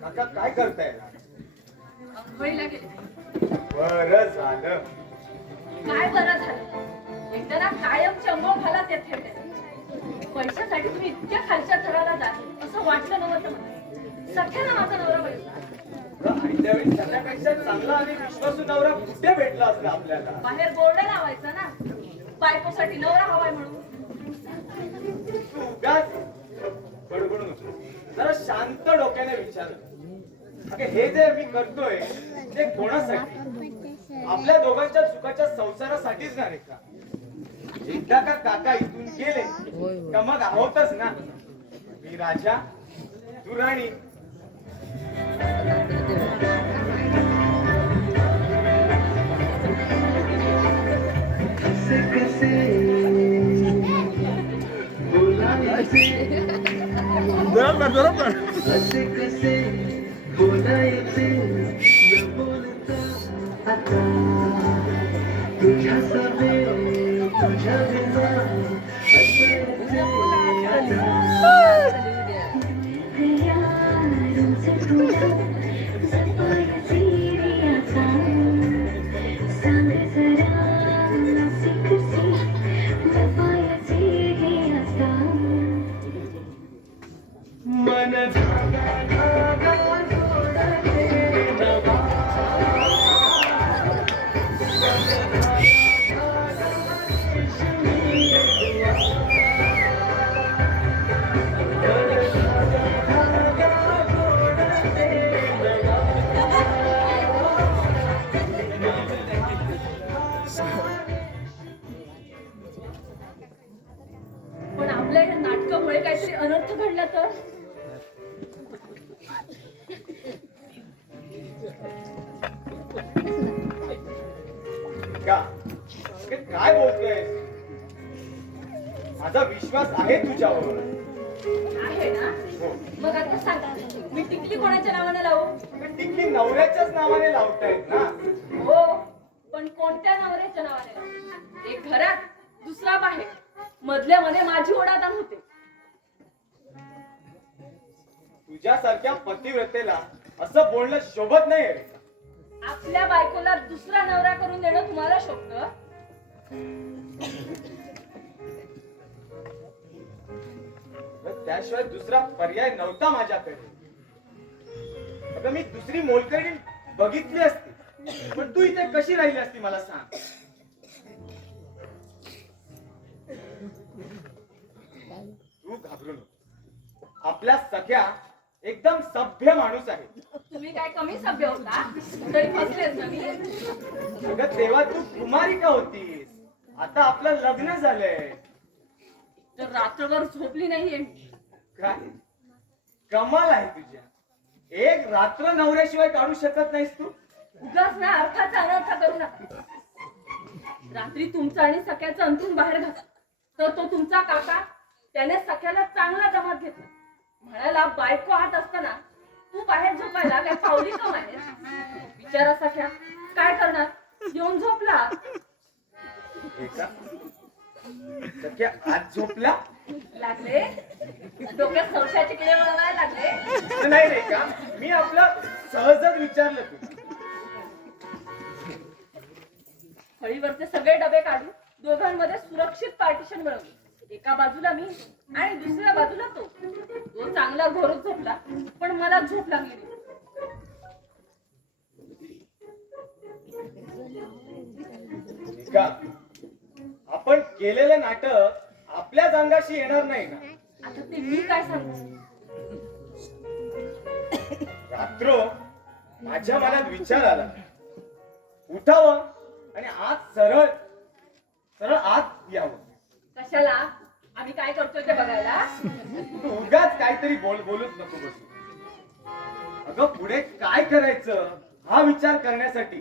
काका काय करताय? अंघोळीला गेले. बरं झालं. काय बरं झालं? एकदा ना कायम चंगोळ घाला ते ठेवले. पैशासाठी तुम्ही इतक्या खालच्या थराला जाते असं वाटलं नव्हतं मला. सख्याला माझा नवरा बघितला आणि त्यावेळी सगळ्यापेक्षा चांगला आणि विश्वासू नवरा कुठे भेटला असता आपल्याला? बाहेर बोर्ड लावायचा ना, बायकोसाठी नवरा हवाय म्हणून. तू उगाच बडबडू नको. जरा शांत डोक्याने विचार. अगं हे जे मी करतोय ते कोणासाठी? आपल्या दोघांच्या सुखाच्या संसारासाठीच नाही का? एकदा का काका इथून गेले का मग आहोतच ना मी राजा तू राणी. बरोबर असे कसे बोलायचे न बोलता आता तुझ्या सवे तुझ्या बिना असायचे आता मन धागा धागा जोडते नवा पण आपल्या या नाटकामुळे काहीतरी अनर्थ घडला तर? काय बोलतोय? माझा विश्वास आहे तुझ्यावर. आहे ना? मग आता सांगा, मी टिकली कोणाच्या नावाने लावू? टिकली नवऱ्याच्याच नावाने लावतायत ना. हो, पण कोणत्या नवऱ्याच्या नावाने लावू? एक घरात, दुसरा बाहेर, मधल्यामध्ये माझी ओढाताण होते. तुझ्यासारख्या पतिव्रतेला असं बोलणं शोभत नाही. आपल्या बायकोला दुसरा नवरा करून देणं तुम्हाला शोभतं? त्याशिवाय दुसरा पर्याय नव्हता माझ्याकडे. अगं मी दुसरी मोलकरी बघितली असती, पण तू इथे कशी राहिली असती मला सांग. तू घाबरू नको. आपल्या सख्या एकदम सभ्य माणूस आहे. तुम्ही काय कमी सभ्य होता? तरी फसलेच ना मी. अगं तेव्हा तू कुमारिका होतीस, आता आपलं लग्न झालंय. तर रात्रभर झोपली नाहीये. काय कमाल आहे तुझ्या. एक रात्र नवऱ्याशिवाय काढू शकत नाहीस तू. उगाच ना अर्थाचा अनर्थ करू नका. रात्री तुमचा आणि सख्याचं अंतून बाहेर घातलं तर तो तुमचा काका त्याने सख्याला चांगला दमात घेतला. म्हणाला बायको आत असताना तू बाहेर झोपायला काय पावली कमाय? बिचारा सख्या काय करणार, येऊन झोपला. सख्या आज झोपला? लागले डोक्यात संशयाचे किडे वळवायला लागले. नाही रे का, मी आपलं सहजच विचारलं तू. फळीवरचे सगळे डबे काढून दोघांमध्ये सुरक्षित पार्टिशन मिळवले. एका बाजूला मी आणि दुसऱ्या बाजूला तो. तो चांगला घोरत झोपला, पण मला झोप लागली नाही. का आपण केलेलं नाटक आपल्याच अंगाशी येणार नाही ना. आता ते मी काय सांगू? रात्र माझ्या मनात विचार आला, उठावं आणि आज सरळ सरळ आत यावं. कशाला? आम्ही काय करतोय ते बघायला? तू उगाच काहीतरी बोलूच नको बसू. अगं पुढे काय करायचं हा विचार करण्यासाठी.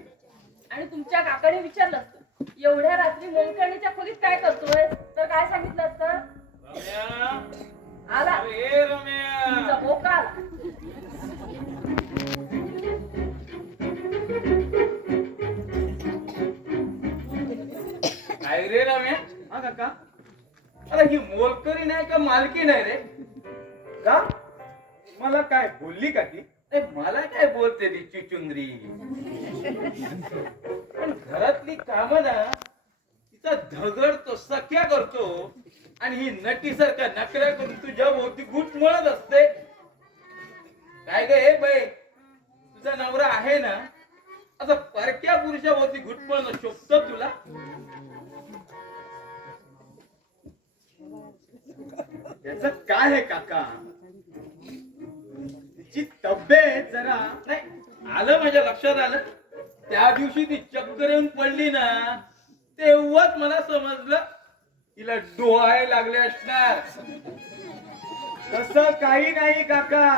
आणि तुमच्या काकाने विचारलं असतं एवढ्या रात्री मोलकर्णीच्या खोलीत काय करतोय, तर काय सांगितलं असतं? आला तुमचा बोका आला. काय रे रम्या? हा काका अरे ही मोलकरी नाही का मालकी नाही रे? का मला काय बोलली का ती? मला काय बोलते ती चिचुंद्री? पण घरातली कामं ना तिचा धगडतो, सख्या करतो आणि ही नटीसारखा नकऱ्या करून तुझ्या भोवती गुट मळत असते. काय ग हे बाई, तुझा नवरा आहे ना, असं परक्या पुरुषा भोवती गुट मळणं शोभतं तुला? त्याच काय आहे काका? तिची तब्येत जरा नाही आलं, माझ्या लक्षात आलं. त्या दिवशी ती चक्कर येऊन पडली ना, तेव्हाच मला समजलं तिला डोहाळे लागले असणार. तसं काही नाही काका.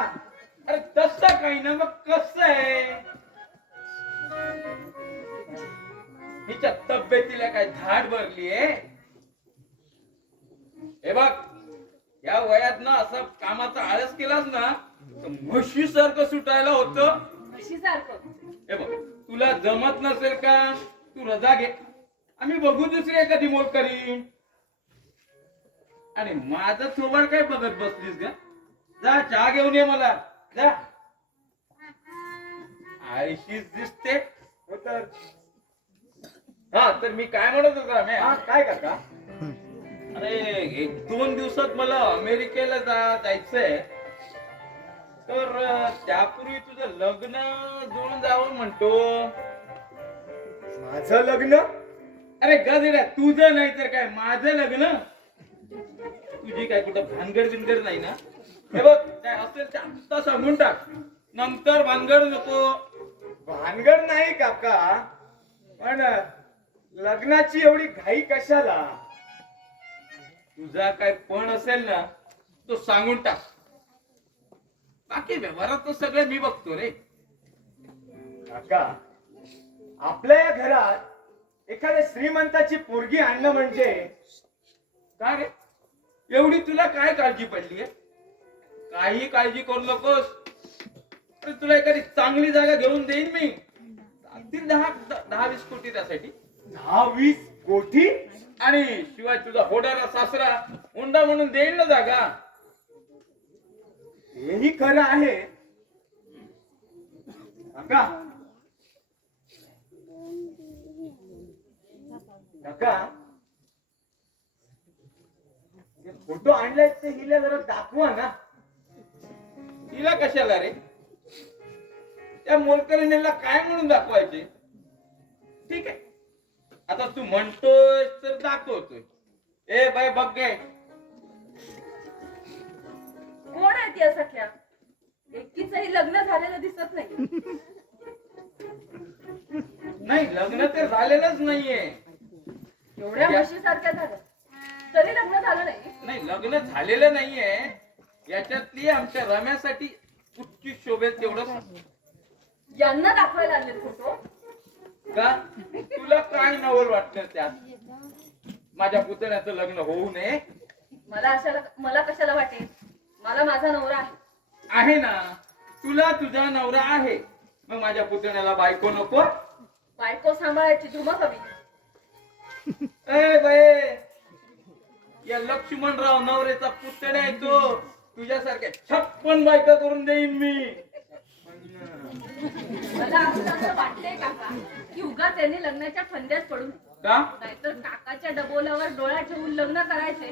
अरे तसं काही ना, मग कसं आहे? हिच्या तब्येतीला काय धाड भरली आहे? हे बघ, या वयात ना असं कामाचा आळस केलास ना तर म्हशी सारखं सुटायला होतं. म्हशीसारखं? हे बघ, तुला जमत नसेल का तू रजा घे, आम्ही बघू दुसरी एखादी मोलकरी. आणि माझं थोबाड काय बघत बसलीस का? जा चहा घेऊन ये मला, जा. आळशीच दिसते हो तर. हा तर मी काय म्हणत होतो रम्या? हा काय काका? अरे 1-2 दिवसात मला अमेरिकेला जायचंय, तर त्यापूर्वी तुझं लग्न जुळून जावं म्हणतो. माझं लग्न? अरे गजड्या, तुझं नाही तर काय माझं लग्न. तुझी काय कुठं भानगड बिनगड नाही ना? हे बघ, काय असेल ते आत्ता सांगून टाक, नंतर भानगड नको. भानगड नाही काका, पण लग्नाची एवढी घाई कशाला? तुझा काय पण असेल ना तो सांगून टाक, बाकी व्यवहारात तर सगळं मी बघतो रे. काका, आपल्या या घरात एखाद्या श्रीमंताची पोरगी आणणं म्हणजे काय रे? एवढी तुला काय काळजी पडली आहे? काही काळजी करू नकोस. अरे तुला एखादी चांगली जागा घेऊन देईन मी. 10-20 कोटी त्यासाठी. 10-20 कोटी? आणि शिवाय तुझा होडारा सासरा हुंडा म्हणून देईल ना जागा. हेही खरं आहे काका. काका, फोटो आणलाय ते हिला जरा दाखवा ना. हिला कशाला रे? त्या मोलकरीणीला काय म्हणून दाखवायचे? ठीक आहे, आता तू म्हणतोय तर दाखवतोय. ए बाय बघ गे, कोण आहे ती सख्या? एकीचंही लग्न झालेलं दिसत नाही. नाही लग्न तर झालेलंच नाहीये. एवढ्या म्हशीसारख्या झाल्या तरी लग्न झालं नाही? नाही लग्न झालेलं नाहीये. याच्यातली आमच्या रम्यासाठी कुठची शोभेल तेवढं. यांना दाखवायला आले फोटो का तुला काय नवल वाटतं त्यात? माझ्या पुतण्याचं लग्न होऊ नये? मला कशाला वाटेल? मला माझा नवरा आहे ना. तुला तुझा नवरा आहे, मग माझ्या पुतण्याला बायको नको? बायको सांभाळायची धुमक हवी. ए बाई, या लक्ष्मणराव नवरेचा पुतण्या आहे तो. तुझ्यासारख्या 56 बायका करून देईन मी. मला असं वाटतंय काका की उगा त्यांनी लग्नाच्या फंद्यात पडून का? नाहीतर काकाच्या डबोलावर डोळा ठेवून लग्न करायचे,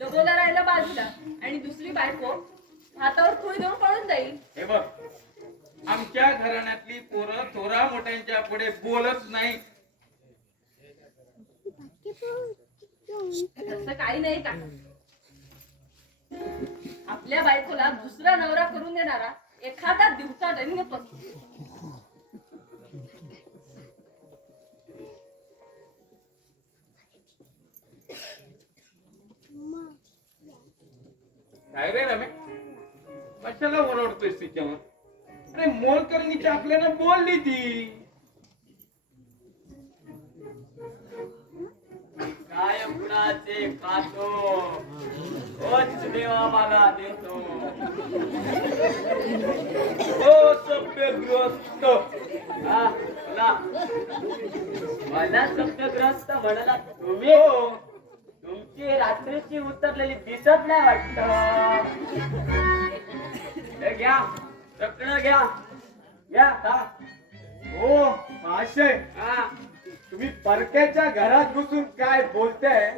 डबोला राहिलं बाजूला आणि दुसरी बायको हातावर फुल देऊन पळून जाईल. हे बघ, आमच्या घराण्यातली पोरं थोरा मोठ्यांच्या पुढे बोलत नाही. तसं काही नाही का? आपल्या बायकोला दुसरा नवरा करून देणारा एखादा दिवसा दैन्यच असतो. काय रे रमे, कशाला ओरडतोयस तिच्यावर? अरे मोलकरणीच्या आपल्याला बोलली ती. काय गुणाचे खातो तोच देवा मला देतो. ओ सभ्यग्रस्त. हा, मला सप्तग्रस्त म्हणाला तुम्ही? हो. तुमची तुमची रात्रीची उतरलेली दिसत नाही वाटत. घ्या चकणं घ्या घ्या खा. हो महाशय, हा तुम्ही परक्याच्या घरात घुसून काय बोलताय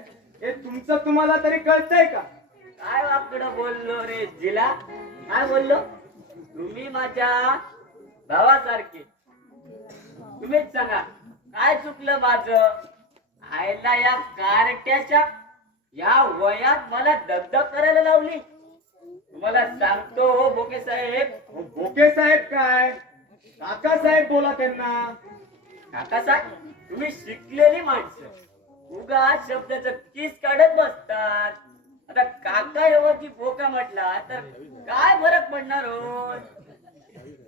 हे तुमचं तुम्हाला तरी कळतंय का? काय वाकडं बोललो रे जिला? काय बोललो? तुम्ही माझ्या भावासारखे. तुम्हीच सांगा काय चुकलं माझं? आईला या कारट्याच्या या वयात मला दगदग करायला लावली. तुम्हाला सांगतो हो बोके साहेब. हो, बोके साहेब काय काका साहेब बोला त्यांना. काका साहेब तुम्ही शिकलेली माणसं उगा शब्दाचं किस काढत बसतात. आता काका ऐवजी बोका म्हटला तर काय फरक पडणार हो?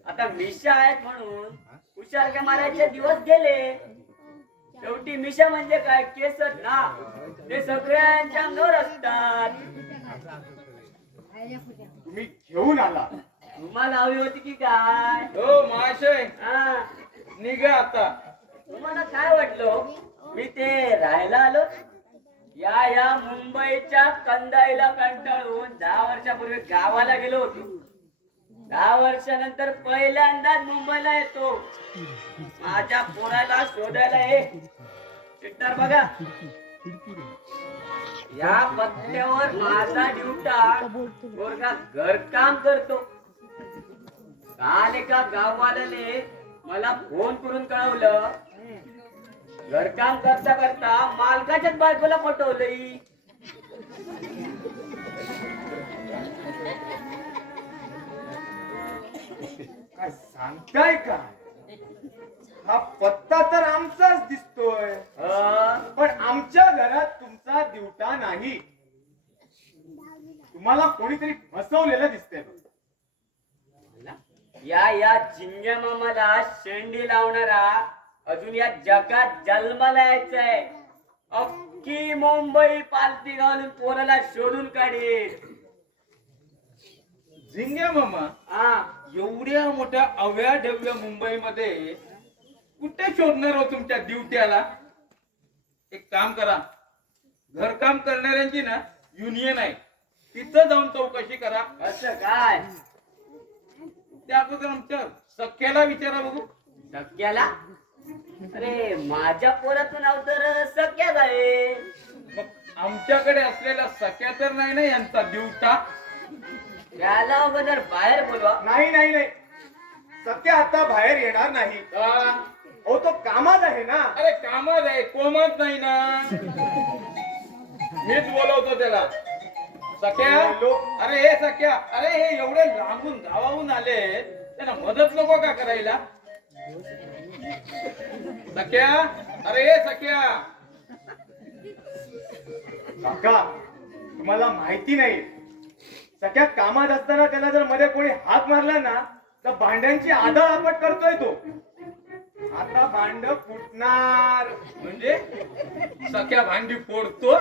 आता मिशा आहेत म्हणून हुशारक्या मारायचे दिवस गेले. शेवटी मिशा म्हणजे काय? केसच ना, ते सगळ्यांच्या अंगावर असतात. तुम्ही घेऊन आला. तुम्हाला हवी होती की काय? हो महाशय, हा निघा आता. तुम्हाला काय वाटलं मी ते राहायला आलो? या मुंबईच्या कंदाईला कंटाळून 10 वर्षापूर्वी गावाला गेलो होतो. 10 वर्षानंतर पहिल्यांदाच मुंबईला येतो. माझ्या पोराला शोधायला ये. चिट्टार बघा, या पत्त्यावर माझा ड्युटा पोरगा घरकाम करतो. काल एका गाववाल्याने मला फोन करून कळवलं घरकाम करता करता मालकाच्याच बायकोला पटवलंय. काय सांगताय का? हा पत्ता तर आमचाच दिसतोय, पण आमच्या घरात तुमचा ड्युटा नाही. तुम्हाला कोणीतरी फसवलेलं दिसतंय. या झिंग्या मामाला शेंडी लावणारा अजून या जगात जन्माला यायचंय. अख्खी मुंबई पालती घालून पोराला शोधून काढेल. झिंग्या मामा हा एवढ्या मोठ्या अव्याढव्य मुंबईमध्ये कुठे शोधणार हो तुमच्या ड्युट्याला? एक काम करा, घरकाम करणाऱ्यांची ना युनियन आहे, तिथं जाऊन चौकशी करा. असं काय? त्या अगोदर आमच्या सख्याला विचारा बघू. सख्याला? अरे माझ्या पोराचं नाव तर सख्याच आहे. मग आमच्याकडे असलेला सख्या तर नाही ना यांचा ड्युटा? याला अगोदर बाहेर बोलवा. नाही नाही नाही, सत्य आता बाहेर येणार नाही. हो तो कामात आहे ना. अरे कामात आहे, कोमात नाही ना. मीच बोलवतो त्याला. सख्या, अरे हे सख्या, अरे हे एवढे लांबून गावाहून आले, त्यांना मदत नको का करायला? सख्या, अरे हे सख्या. काका तुम्हाला माहिती नाही, सख्या कामात असताना त्याला जर मध्ये कोणी हात मारला ना तर भांड्यांची आदळआपट करतोय तो. आता भांड फुटणार. म्हणजे सख्या भांडी फोडतो?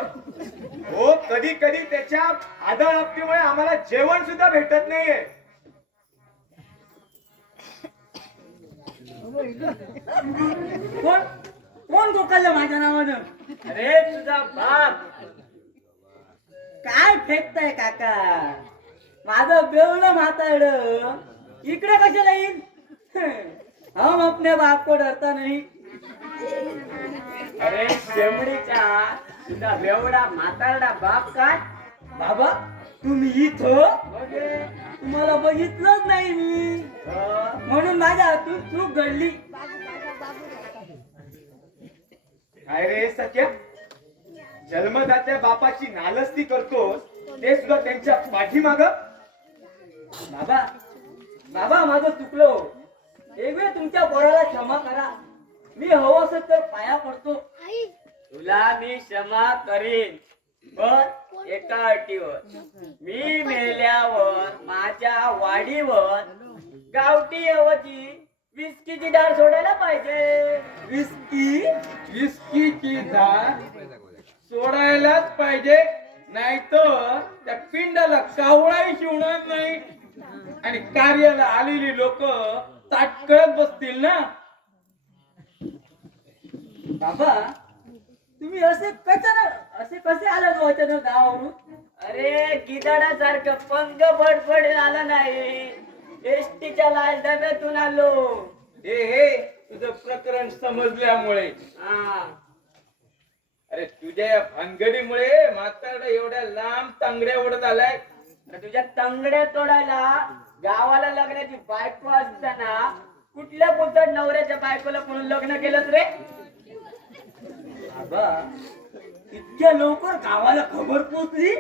हो, कधी कधी त्याच्या आदळआपटीमुळे आम्हाला जेवण सुद्धा भेटत नाहीये. कोण कोण गोकळलं माझ्या नावानं? अरे तुझा बाप. काय फेकताय काका? माझं बेवलं म्हातारड इकडे कशाला येईल? हम अपने बाप को डरता नहीं. अरे शेमडीच्या तुझा बेवडा म्हातारडा बाप काय? बाबा तुम्ही इथं? तुम्हाला बघितलंच नाही मी, म्हणून माझ्या हातून चूक घडली. काय रे सख्या, जन्मदात्या बापाची नालस्ती करतोस ते सुद्धा त्यांच्या पाठीमाग. बाबा बाबा माझं चुकलो. एक वेळ तुमच्या पोराला क्षमा करा. मी हवं असं तर पाया पडतो. तुला मी क्षमा करीन, पण एका अटीवर. मी मेल्यावर माझ्या वाडीवर गावठी ऐवजी विस्कीची डाळ सोडायला पाहिजे. विस्कीची धार सोडायलाच पाहिजे, नाहीतर त्या पिंडाला कावळाही शिवणार नाही आणि कार्याला आलेली लोक ताटकळत बसतील ना. बाबा तुम्ही असे कसे आलात हो अचानक गावावरून? अरे गिधाडासारखं पंग बडबड आलं नाही, एसटीच्या लाल डब्यातून आलो. हे तुझं प्रकरण समजल्यामुळे. हा, अरे तुझ्या या भानगडीमुळे म्हातारडा एवढ्या लांब तांगड्या उडत आलाय. तर तुझ्या तंगड्या तोडायला गावाला लग्नाची बायको असताना कुठल्या पुढच्या नवऱ्याच्या बायकोला म्हणून लग्न केलंच रे? बाबा, इतक्या लवकर गावाला खबर पोचली?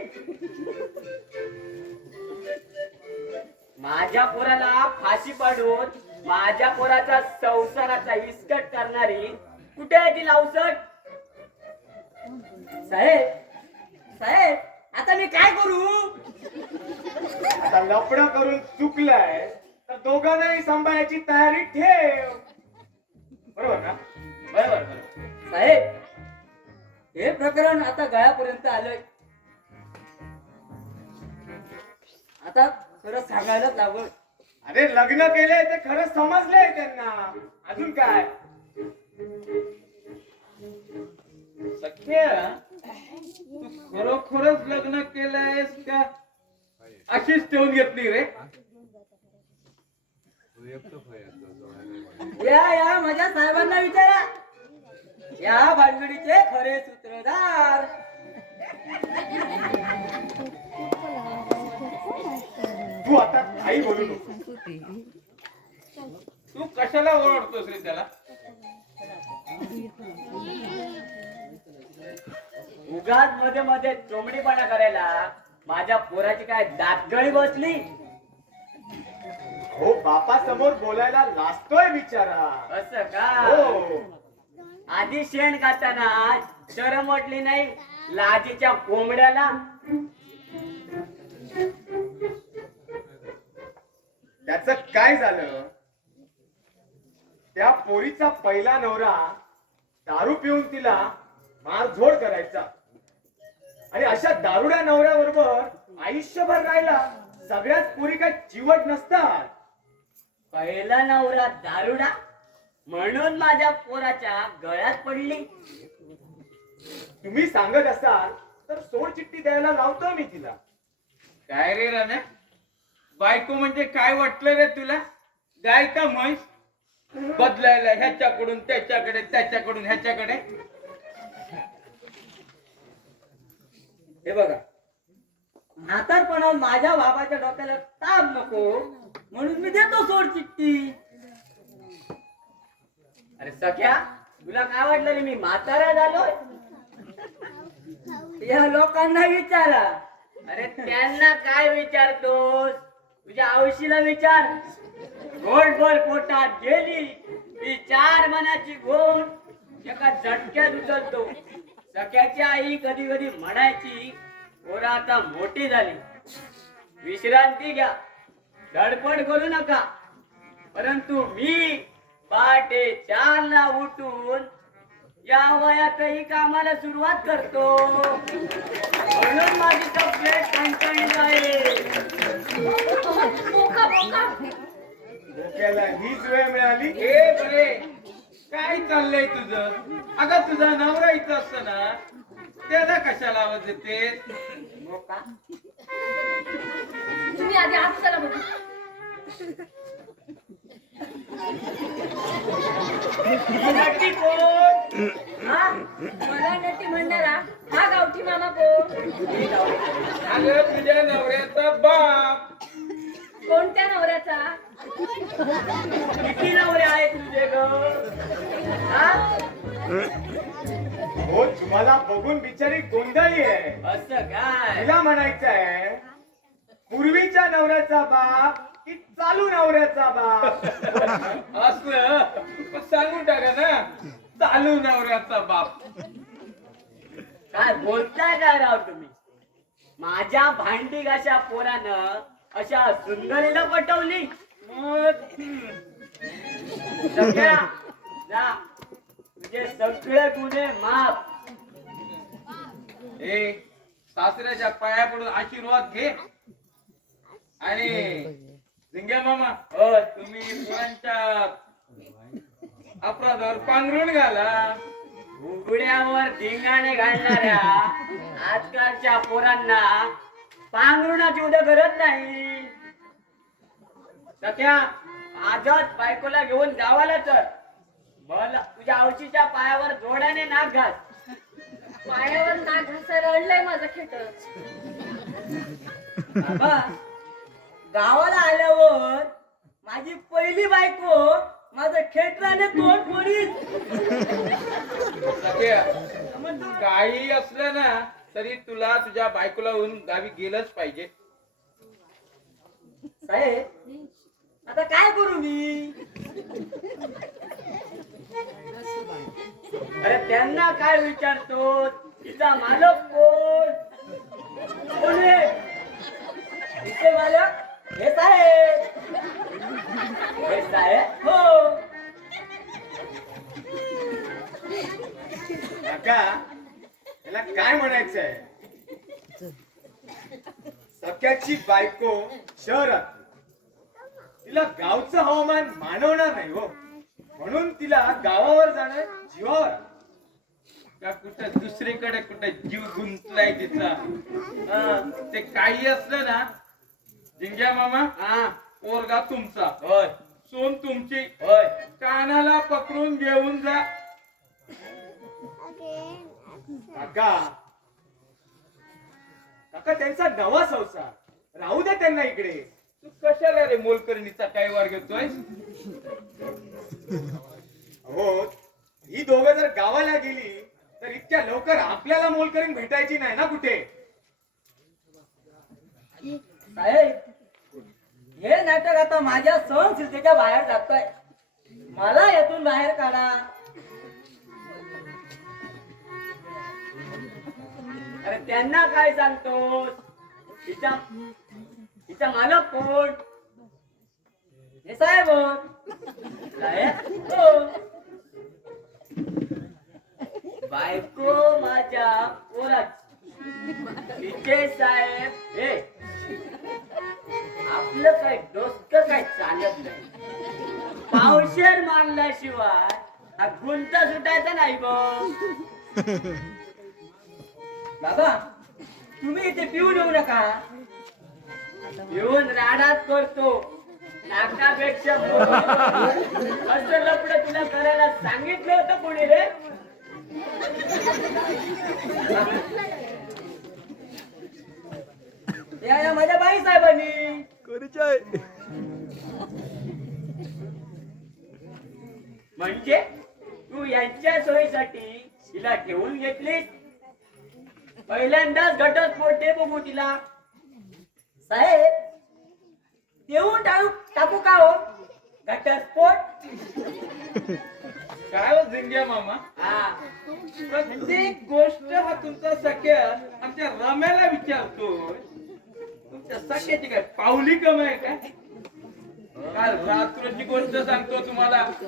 माझ्या पोराला फाशी पाडून माझ्या पोराचा संसाराचा इस्कट करणारी कुठे आहे ती लावसट? साहेब साहेब, आता मी काय करू? आता लफडं करून चुकलाय तर दोघांनाही सांभाळायची तयारी ठेव. बरोबर ना? बरोबर बरोबर. साहेब, हे प्रकरण आता गळ्यापर्यंत आलंय. आता खरं सांगायलाच लागल. अरे लग्न केलंय ते खरं समजलंय त्यांना. अजून काय? सख्या, तू खरोखरच लग्न केलंयस का अशीच ठेवून घेतली रे? या माझ्या साहेबांना विचारा, या भानगडीचे खरे सूत्रधार. तू आता काही बोलू नको. तू कशाला ओरडतोस रे त्याला? उगाच मध्ये मध्ये चोमडीपणा करायला माझ्या पोराची काय दातगळी बसली? हो, बापा समोर बोलायला लाजतोय बिचारा. असं का? हो. आधी शेण खाताना शरम वाटली नाही लाजेच्या कोंबड्याला? त्याच काय झालं? त्या पोरीचा पहिला नवरा दारू पिऊन तिला मारझोड करायचा आणि अशा दारुड्या नवऱ्याबरोबर आयुष्यभर राहिला. सगळ्याच पोरी काय चिवट नसतात. पहिला नवरा दारुडा म्हणून माझ्या पोराच्या गळ्यात पडली. तुम्ही सांगत असाल तर सोड चिठ्ठी द्यायला लावतो मी तिला. काय रे राण्या, बायको म्हणजे काय वाटलं रे तुला? गाय का म्हैस? बदलायला ह्याच्याकडून त्याच्याकडे, त्याच्याकडून ह्याच्याकडे. हे बघा, म्हातारपणात माझ्या बाबाच्या डोक्याला ताप नको म्हणून मी देतो सोड चिठ्ठी. अरे सख्या, तुला काय वाटलं रे मी म्हातारा झालोय? या लोकांना विचारा. अरे त्यांना काय विचारतोस? तुझ्या आयुष्याला विचार. गोड गोड पोटात गेली ती 4 मनाची गोड एका झटक्यात उचलतो. सख्याची आई कधी कधी म्हणायची, पोरा आता मोठी झाली, विश्रांती घ्या, धडपड करू नका. परंतु मी पहाटे 4ला उठून या वयातही कामाला सुरुवात करतो. म्हणून माझी तब्येत ठणठणीत आहे. बोका बोका, डोक्याला हीच वेळ मिळाली. हे बरे, काय चाललंय तुझं? अगं तुझा नवरा इथं असताना त्याला कशाला आवाज येते? मोका, तुम्ही आधी आत चला बघू. नक्की कोण? हा, मला नटी म्हणणारा हा गावठी मामा कोण? अगं तुझ्या नवऱ्याचा बाप. कोणत्या नवऱ्याचा? किती नवरे आहेत तुझे ग? हा? हो, तुम्हाला बघून बिचारी गोंधळी आहे. असं काय? तिला म्हणायचं आहे, पूर्वीच्या नवऱ्याचा बाप की चालू नवऱ्याचा बाप? असं सांगून टाका ना, चालू नवऱ्याचा बाप. काय बोलताय काय राव तुम्ही? माझ्या भांडी घाशा पोरानं अशा सुंदरीला पटवली? सगळ्या जा, तुझे सगळे गुन्हे माफ. ए, सासऱ्याच्या पाया पडून आशीर्वाद घे. आणि झिंग्या मामा, तुम्ही पोरांच्या अपराधावर पांघरून घाला. उघड्यावर धिंगाणे घालणाऱ्या आजकालच्या पोरांना पांघरुणाची उद्या गरज नाही. सध्या आजच बायकोला घेऊन गावाला तर मला तुझ्या आवशीच्या पायावर जोड्याने नाक घास. पायावर नाक घासायला रडलंय माझं खेट. बाबा गावाला आल्यावर माझी पहिली बायको माझं खेटराने तोंड फोडील. सगळ्या काही असलं ना तरी तुला तुझ्या बायकोला होऊन गावी गेलंच पाहिजे. साहेब आता काय करू मी? अरे त्यांना काय विचारतो? तिचा मालक कोण? कोण आहे? तिचे मालक हे साहेब. हे साहेब हो. काका याला काय म्हणायचंय? सख्याची बायको शहरात, तिला गावचं हवामान मानवणार नाही हो, म्हणून तिला गावावर जाणं जीवावर. का कुठं दुसरीकडे कुठे जीव गुंतलाय तिचा. ते काही असलं ना जिंग्या मामा, हा पोरगा तुमचा, होय सोन तुमची, होय. कानाला पकडून घेऊन जा. काका काका त्यांचा नवा संसार राहू दे त्यांना इकडे. तू कशाला रे मोलकरणीचा काय वार घेतोय? हो, ही दोघं जर गावाला गेली तर इतक्या लवकर आपल्याला मोलकरीण भेटायची नाही ना कुठे. साहेब हे नाटक आता माझ्या सहनशीलतेच्या बाहेर जातोय. मला यातून बाहेर काढा. अरे त्यांना काय सांगतो? तिचा मालक कोण? हे साहेब साहेब हो. बायको माझ्या पोराची. तिचे साहेब हे. आपलं काय डोसकं काय चालत नाही. पावशेर मानल्याशिवाय हा गुंता सुटायचा नाही बघ. बाबा तुम्ही इथे पिऊन येऊ नका. पिऊन राडात करतो नाकापेक्षा मोठं. असं लपड तुला करायला सांगितलं होतं कोणी रे? या माझ्या बाई साहेबांनी. म्हणजे तू यांच्या सोयीसाठी तिला ठेवून घेतलीस? पहिल्यांदाच घटस्फोट दे बघू तिला. साहेब देऊन टाकू का हो घटस्फोट? काय हो जिंग्या मामा, हा प्रत्येक गोष्ट हा तुमचा सख्या आमच्या रम्याला विचारतोय. तुमच्या सख्याची काय पावली कमी आहे काय? काल रात्रीची गोष्ट सांगतो तुम्हाला. ती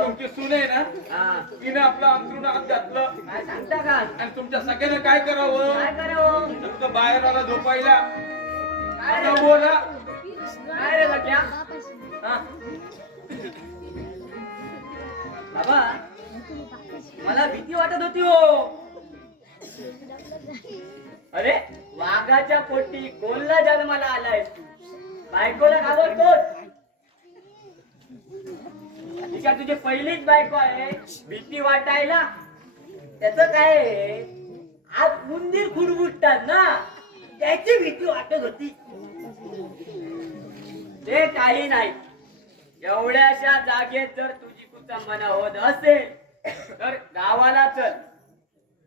तुमची सून आहे ना, हा तिने आपलं अंथरूण आत घातलं काय सांगता का? आणि तुमच्या सख्यानं काय करावं? काय करावं? तुमचं बाहेर आला झोपायला. काय आता रे? बोला. काय रे सख्या? हा बाबा मला भीती वाटत होती हो. अरे वाघाच्या पोटी कोणला जन्माला आलाय? बायकोला घाबरतोस? ती काय तुझी पहिलीच बायको आहे भीती वाटायला? त्याच काय आहे? आज उंदीर खुरबुटतात ना, त्याची भीती वाटत होती. ते काही नाही. एवढ्याशा जागेत जर तुझी कुटुंबना होत असेल तर गावाला चल.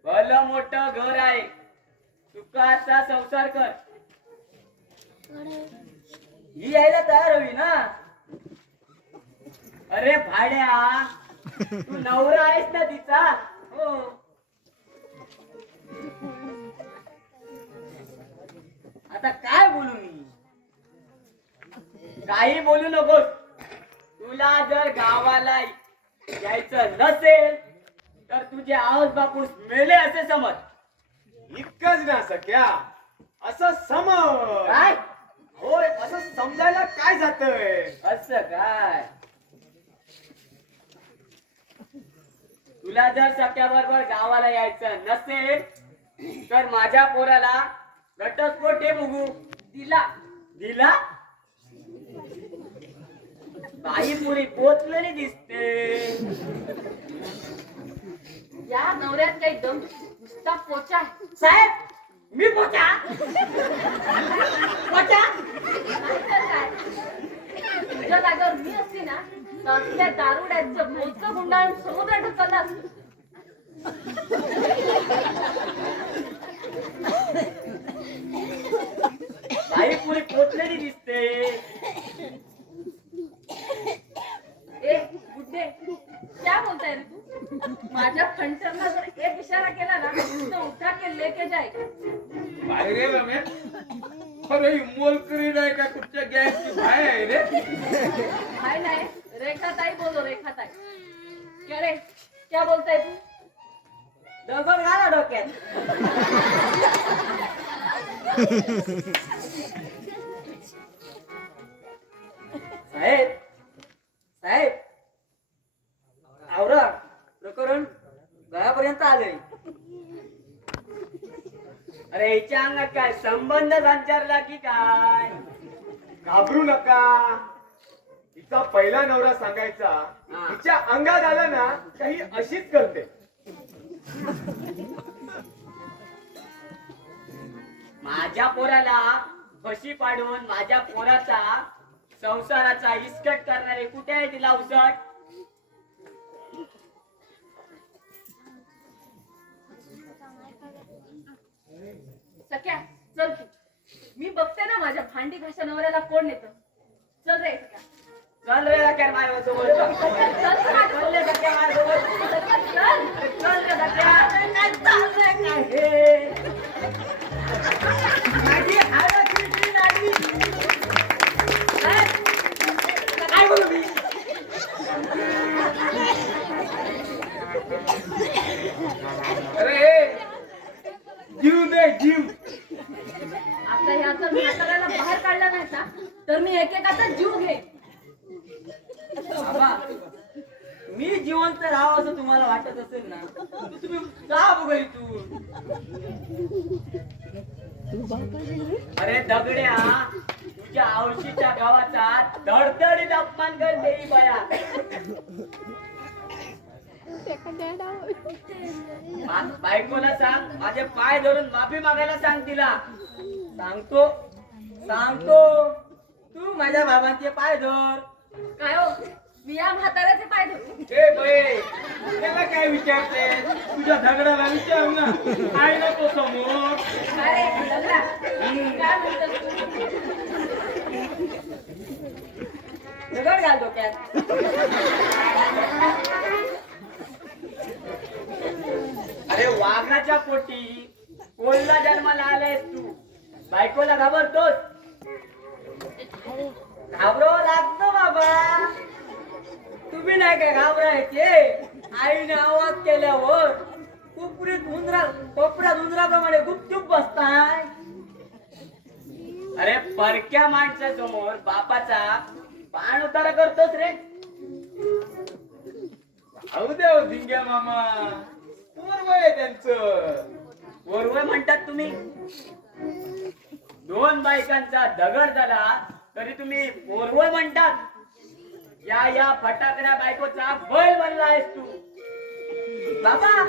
भलं मोठं घर आहे. सुखाचा संसार कर. ही यायला तयार हवी ना. अरे भाड्या तू नवरा आहेस ना तिचा? हो. आता काय बोलू मी? काही बोलू नकोस. तुला जर गावाला यायचं नसेल तर तुझे आवाज बापूस मेले असे समज. इतकंच ना सख्या, असं समज. काय? होय, असं समजायला काय जातंय? असं काय? तुला जर सख्याबरोबर गावाला यायचं नसेल तर माझ्या पोराला घटस्फोट दे बघू. दिला. दिला? बाई पुरी पोचलेली दिसते. या नवऱ्यात काही दम नुसता पोचा आहे. साहेब मी पोचा पोचा नाहीतर काय? तुझ्या जागेवर मी असते ना तर असल्या दारुड्याचं मोजकं गुंडाळून समुद्रात ढकललं असतं. बाई पुरी पोचलेली दिसते. ए गुड्डे, क्या बोलताय रे तू? माझ्या खंडरला जर एक इशारा केला ना तर उठा के लेके जाय. बाहेर रे रम्या. अरे ही मोलकरी नाही का कुठच्या गॅसची बाहेर आहे रे. हाय नाही, रेखाताई बोलो रेखाताई. क्या रे, क्या बोलताय तू? दगड घाला डोक्यात. साहेब साहेब आवरा प्रकरण गळ्यापर्यंत आलंय. अरे हिच्या अंगात काय संबंध संचारला की काय? घाबरू नका. हिचा पहिला नवरा सांगायचा हा. हिच्या अंगात आला ना काही अशीच करते. माझ्या पोराला फशी पाडून माझ्या पोराचा संसाराचा इस्कट करणारे कुठे आहे तिला उसट? सख्या चल तू. मी बघते ना माझ्या भांडी घाशा नवऱ्याला कोण नेतं. चल रे सख्या. चल रे धक्या माझ्यासोबत. चल रे धक्या माझ्यासोबत. अरे चल रे धक्या. काय चाललंय काय हे? माझी हाडं खिळखिळी लागली. काय बोलू मी? अरे जीव दे जीव. आता ह्याचं म्हाताऱ्याला बाहेर काढला नाही ना तर मी एकेकाचा जीव घेईन. बाबा मी जिवंत राहावं असं तुम्हाला वाटत असेल ना तर तुम्ही जा बघा इथून. अरे दगड्या तुझ्या आवशीच्या गावाचा धडधडीत अपमान करते ही बया. बायकोला सांग माझे पाय धरून माफी मागायला सांग तिला. सांगतो सांगतो तू माझ्या बाबांचे पाय धर. काय हो, मी या म्हाताऱ्याचे पाय धरू. ए बाई त्याला काय विचारते? तुझ्या दगडाला विचार ना. आहे ना तो समोर. काय रे लग्ना? काय म्हणतोस तू? दगड घाल डोक्यात. अरे वाघाच्या पोटी कोल्हा जन्माला आलायस तू. बायकोला घाबरतोस? घाबरावं लागतं बाबा. तुम्ही नाही काय घाबरायचे? आईने आवाज केल्यावर कोपऱ्यात उंदराप्रमाणे गुपचूप बसताय. अरे परक्या माणसासमोर बापाचा पाण उतारा करतोस रे. जाऊ दे हो धिंग्या मामा. पोरवं आहे त्यांचं. वरवय म्हणतात तुम्ही. दोन बायकांचा दगड झाला तरी तुम्ही वरवय म्हणतात. या फटाकड्या बायकोचा बैल बनला आहेस तू. बाबा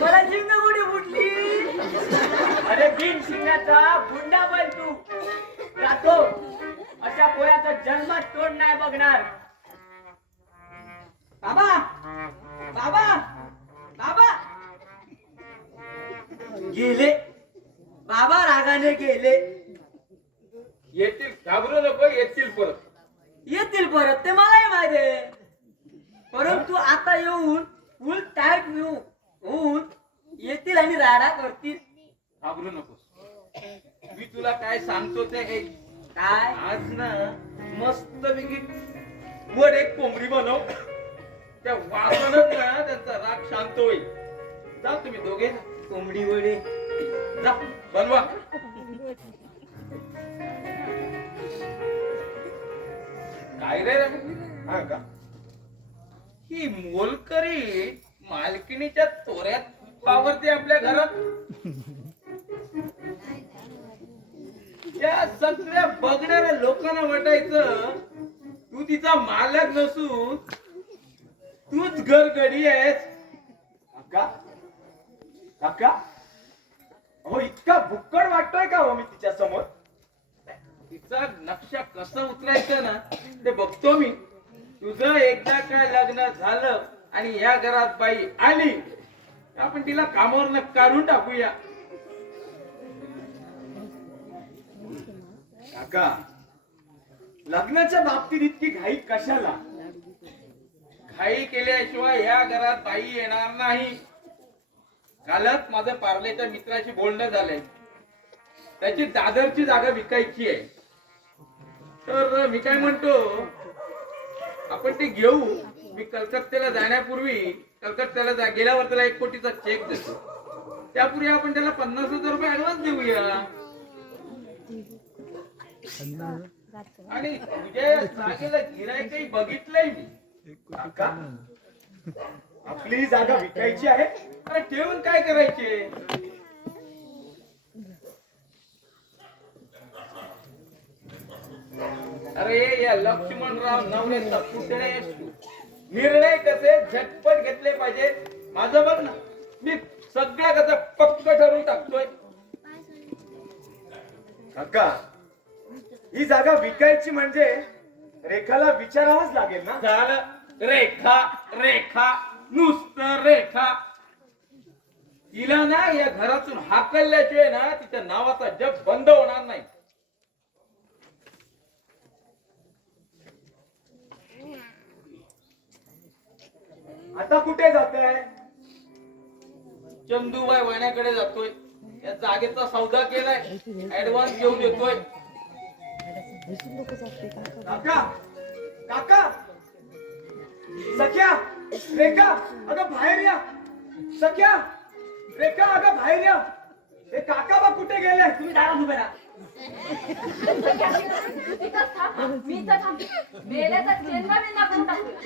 मला शिंग उडी फुटली. अरे बिन शिंगाचा गुंडा बैल तू. जातो अशा पोऱ्याचा जन्मात तोड नाही बघणार. बाबा बाबा बाबा गेले. बाबा रागाने गेले. येतील. घाबरू नको. येतील परत. येतील परत ते मलाही माहिती आहे. परंतु आता येऊन फुल टाईट होऊन येतील आणि राडा करतील. घाबरू नकोस. मी तुला काय सांगतो ते ऐक. काय? आज ना मस्त पैकी वर एक कोंबडी बनव. त्या वासनच ना त्यांचा राग शांत होईल. जा तुम्ही दोघे कोंबडी वडे जा बनवा. काय रे रमेश? हा का? ही मोलकरी मालकिणीच्या तोऱ्यात पावरते आपल्या घरात. त्या सगळ्या बघणाऱ्या लोकांना वाटायचं तू तिचा मालक नसून तूच घरगडी आहेस. काका काका अहो इतका बुक्कड वाटतोय का हो मी तिच्या समोर? तिचा नक्षा कसं उतरायचं ना ते बघतो मी. तुझं एकदा काय लग्न झालं आणि या घरात बाई आली आपण तिला कामावरनं काढून टाकूया. काका लग्नाच्या बाबतीत इतकी घाई कशाला? घाई केल्याशिवाय या घरात बाई येणार नाही. कालच माझं पार्लेच्या मित्राशी बोलणं झालंय. त्याची दादरची जागा विकायची आहे. तर मी काय म्हणतो आपण ते घेऊ. मी कलकत्त्याला जाण्यापूर्वी कलकत्त्याला गेल्यावर त्याला 1 कोटीचा चेक देतो. त्यापूर्वी आपण त्याला 50,000 रुपये ऍडव्हान्स देऊया. आणि तुझ्या जागेला गिरायकही बघितलंय मी. काका आपली ही जागा विकायची आहे. अरे ठेवून काय करायचे? अरे या लक्ष्मणराव नवरेचा पुतळे आहेस तू. निर्णय कसे झटपट घेतले पाहिजे. माझं बघ ना मी सगळ्या कसं पक्क ठरवून टाकतोय. काका ही जागा विकायची म्हणजे रेखाला विचारावंच लागेल ना. झालं रेखा रेखा नुसतं रेखा. तिला ना या घरातून हाकलल्याशिवाय ना तिच्या नावाचा जग बंद होणार नाही. आता कुठे जात आहे? चंदूबाई वाण्याकडे जातोय. या जागेचा सौदा केलाय. ऍडव्हान्स घेऊन येतोय. काका काका सख्या रेखा अगं बाहेर या. सख्या रेखा अगं बाहेर या. हे काका बा कुठे गेले? तुम्ही दारात उभे राहा. तिथंच थांब. मी इथं थांबते. मेल्याचा चेंदा बिंदा करून टाकूया.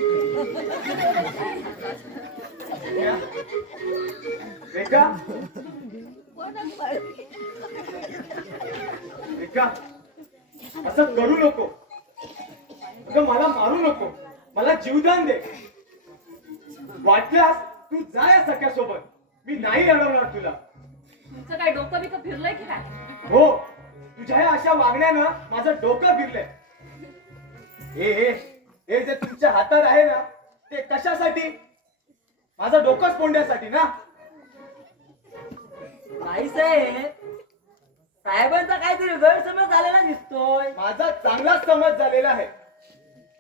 रेखा रेखा असं करू नको. अगं मला मारू नको. मला जीवदान दे. वाटल्यास तू जा या सख्यासोबत. मी नाही अडवणार तुला. तुमचं काय डोकं बिकं फिरलंय की काय? हो तुझ्या या अशा वागण्यानं माझं डोकं फिरलंय. हे जे तुमच्या हातात आहे ना ते कशासाठी? माझं डोकंच फोडण्यासाठी ना. नाही साहेब, साहेबांचा काहीतरी गैरसमज झालेला दिसतोय. माझा चांगलाच समज झालेला आहे.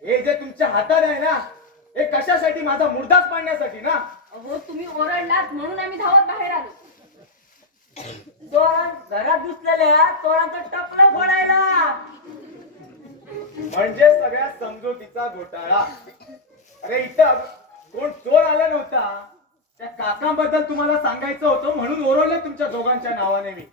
हे जे तुमच्या हातात आहे ना हे कशासाठी? माझा मुर्दाच पाडण्यासाठी ना. अहो तुम्ही ओरडलात म्हणून आम्ही धावत बाहेर आलो. चोरां घरात घुसलेल्या चोरांचं टपलं फोडायला. म्हणजे सगळ्या समजुतीचा घोटाळा. अरे इथं कोण चोर आला नव्हता. त्या काकांबद्दल तुम्हाला सांगायचं होतं म्हणून ओरडले तुमच्या दोघांच्या नावाने मी.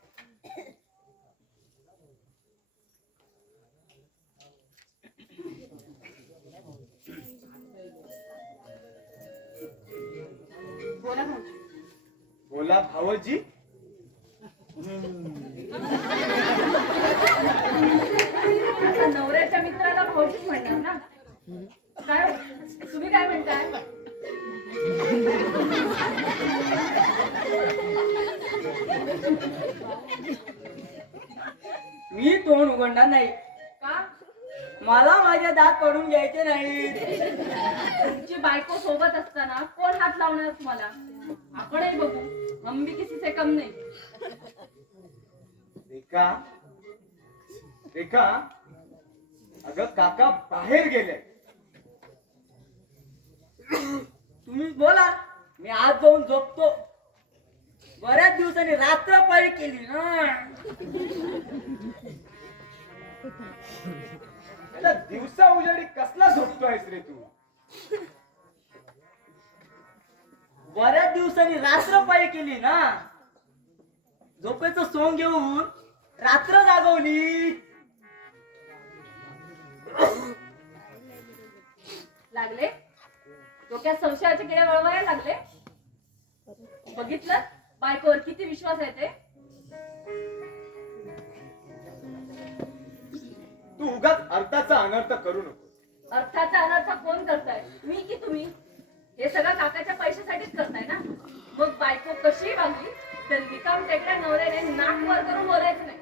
बोला भाऊजी. बोला भावजी. आता नवऱ्याच्या मित्राला भाऊजीच म्हणणार ना. काय तुम्ही काय म्हणताय? मी तोंड उघडणार नाही. का? मला माझे दात पडून घ्यायचे नाही. तुमची बायको सोबत असताना कोण हात लावणार तुम्हाला? आपणही बघू. हम भी किसी से कम नहीं. रेखा रेखा अगं काका बाहेर गेले. तुम्ही बोला, मी आज जाऊन झोपतो. बऱ्याच दिवसांनी रात्र पाळी केली ना. त्याला दिवसा उजाडी कसला झोपतोयस रे तू? बऱ्याच दिवसांनी रात्र पाळी केली ना. झोपेचं सोंग घेऊन रात्र जागवली. लागले डोक्यात संशयाचे किडे वळवायला लागले. बघितलं बायकोवर किती विश्वास आहे ते. तू उगाच अर्थाचा अनर्थ करू नको. अर्थाचा अनर्थ कोण करताय, मी की तुम्ही? हे सगळं काकाच्या पैशासाठीच करताय ना. मग बायको कशी वागली तर रिकाम टेकड्या नवऱ्याने नाक वर करून बोलायचं नाही.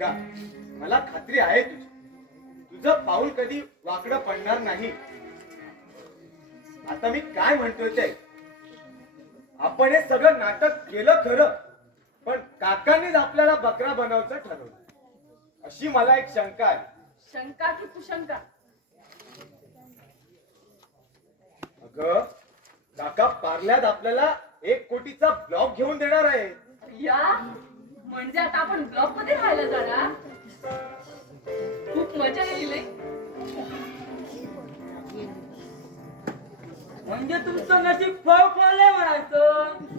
का मला खात्री आहे तुझी, तुझं पाऊल कधी वाकडं पडणार नाही. आता मी काय म्हणतोय ते, आपण हे सगळं नाटक केलं खरं, पण काकांनीच आपल्याला बकरा बनवायचं ठरवलं, अशी मला एक शंका आहे. शंका की कुशंका? अगं काका पार्ल्यात आपल्याला 1 कोटीचा ब्लॉक घेऊन देणार आहे. या म्हणजे आता आपण ब्लॉक मध्ये राहायला जाणार. खूप मजा येईल रे. म्हणजे तुमचं नशीब फळफळलंय म्हणायचं.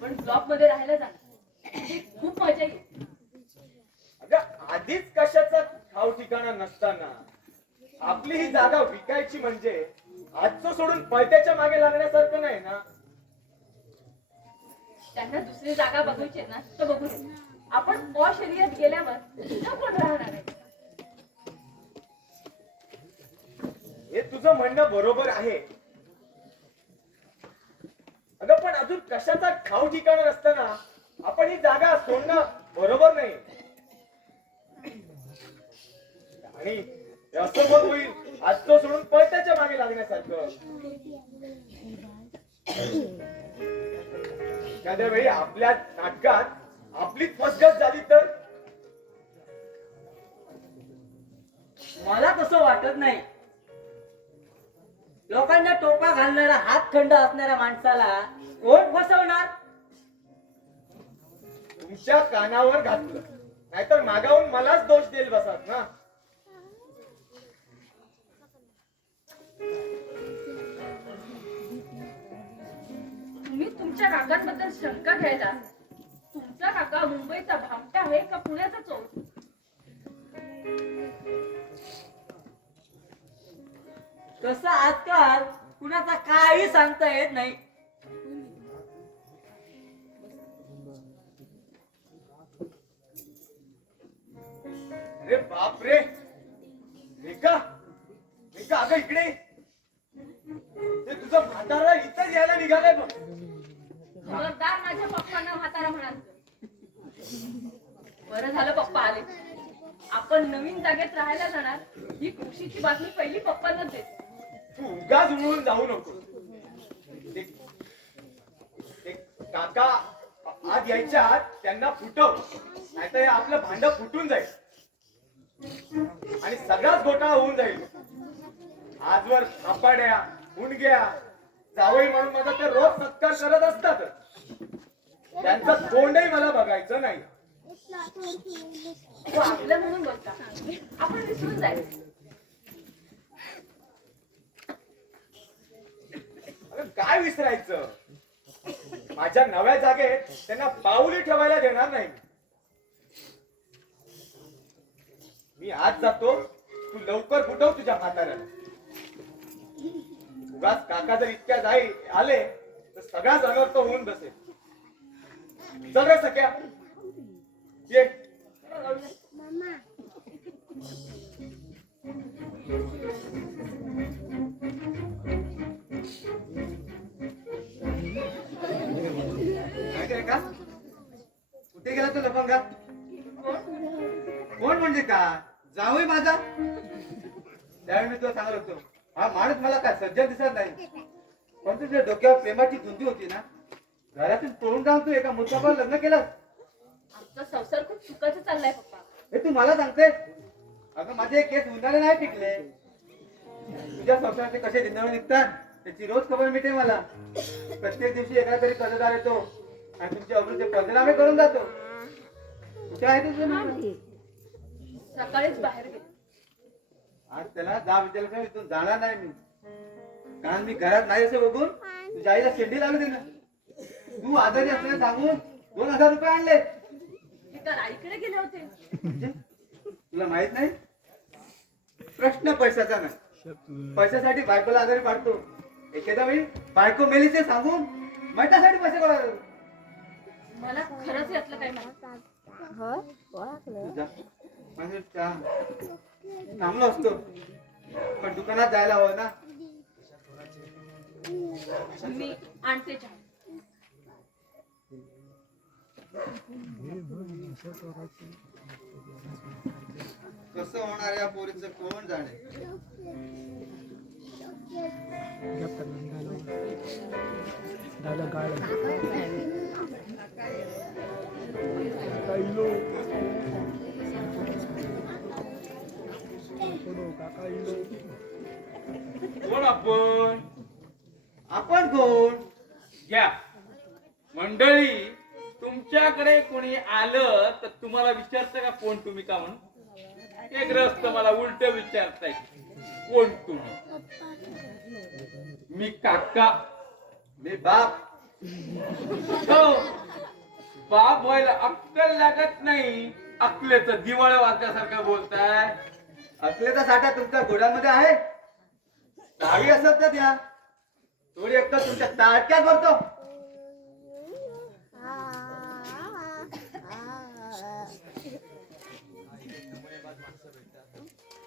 पण ब्लॉक मध्ये राहायला जाणार म्हणजे खूप मजा येईल. अगं आधीच कशाचा ठाव ठिकाणा नसताना आपली ही जागा विकायची म्हणजे आजचं सोडून पळत्याच्या मागे लागण्यासारखं नाही ना. त्यांना दुसरी जागा बघायची ना तर बघू दे. आपण पॉश एरियात गेल्यावर तिथं कोण राहणार आहे? हे तुझं म्हणणं बरोबर आहे. अगं पण अजून कशाचा ठाव ठिकाणा नसताना आपण ही जागा सोडणं बरोबर नाही. आणि हे असं मग होईल आजचं सोडून पळत्याच्या मागे लागण्यासारखं. एखाद्या वेळी आपल्या नाटकात आपलीच फसगत झाली तर? मला तसं वाटत नाही. लोकांना टोपा घालणारा हातखंड असणाऱ्या माणसाला कोण फसवणार? तुमच्या कानावर घातलं, नाहीतर मागावून मलाच दोष देईल बसात ना. तुम्ही तुमच्या काकांबद्दल शंका घ्यायला, तुमचा काका मुंबईचा भामटा आहे का पुण्याचा चोर? तसं आजकाल कुणाचा काही सांगता येत नाही. अरे बापरे, रेखा रेखा अगं इकडे. ते तुझं म्हातारा इथं यायला निघालंय बघ. खबरदार माझ्या पप्पांना म्हातारा म्हणाल. बरं झालं पप्पा आले. आपण नवीन जागेत राहायला जाणार ही खुशीची बातमी पहिली पप्पांनाच देते. तू उगाच उडून जाऊ नको. ते काका आज यायच्या आत त्यांना फुटव, नाहीतर हे आपलं भांड फुटून जाईल आणि सगळाच घोटाळा होऊन जाईल. आजवर थापाड्या मुंडग्या जावई म्हणून माझा ते रोज सत्कार करत असतात. त्यांचं तोंडही मला बघायचं नाही. तो आपलं म्हणून बोलता, आपण विसरून जायचं. अगं काय विसरायचं? माझ्या नव्या जागेत त्यांना पाऊली ठेवायला देणार नाही. मी आज जातो, तू लवकर फुटव तुझ्या म्हाताऱ्याला. उगाच काका जर इतक्या जाई आले तर सगळाच अनर्थ होऊन बसेल. चल रे सख्या, ये. काय का कुठे गेला तो लफंगा? कोण म्हणजे का? जावई माझा. त्यावेळी मी तुला सांगत होतो, हा माणूस मला काय सज्जन दिसत नाही, पण तुझ्या डोक्यावर प्रेमाची धुंदी होती ना, घरातून पळून जाऊन तू एका मुद्दावर लग्न केलं. आमचा संसार खूप सुखाचा चाललाय पप्पा. हे तू मला सांगते? अगं माझे केस उन्हाळे नाही टिकले. तुझ्या संसाराचे कसे दिंडावर निघतात त्याची रोज खबर मिळते मला. प्रत्येक दिवशी एखादा तरी कर्जदार येतो आणि तुमचे अवृत्त पंचनामे करून जातो. कुठे आहे तुझं मित्र? सकाळीच बाहेर गेले. आज त्याला जा विचारलं इथून जाणार नाही मी, कारण मी घरात नाही असं बघून तुझ्या आईला शेंडी लावली ना. तू आजारी असल्याने सांगून 2000 रुपये आणले. हे तर आईकडे गेले होते. म्हणजे तुला माहित नाही, प्रश्न पैशाचा नाही. पैशासाठी बायकोला आजारी पाडतो. एखाद्या वेळी बायको मेली ते सांगून मैतासाठी पैसे गोळा करतो. मला खरंच यातलं काही माहित. तुझा माझं चहा थांबलो असतो, पण दुकानात जायला हवं ना. मी आणते चहा. कसं होणार या पोरीचं कोण जाणे. कोण आपण? आपण कोण? घ्या मंडळी, तुमच्याकडे कोणी आलं तर तुम्हाला विचारतं का कोण तुम्ही का म्हणून? हे ग्रस्त मला उलट विचारताय कोण तुम्ही. मी काका. मी बाप. हो, बाप व्हायला अक्कल लागत नाही. अक्कलेचं दिवाळ वाजल्यासारखं बोलताय. असलेचा साठा तुमच्या घोड्यामध्ये आहे. दहावी असत ना त्या थोडी अक्कल तुमच्या ताटक्यात भरतो.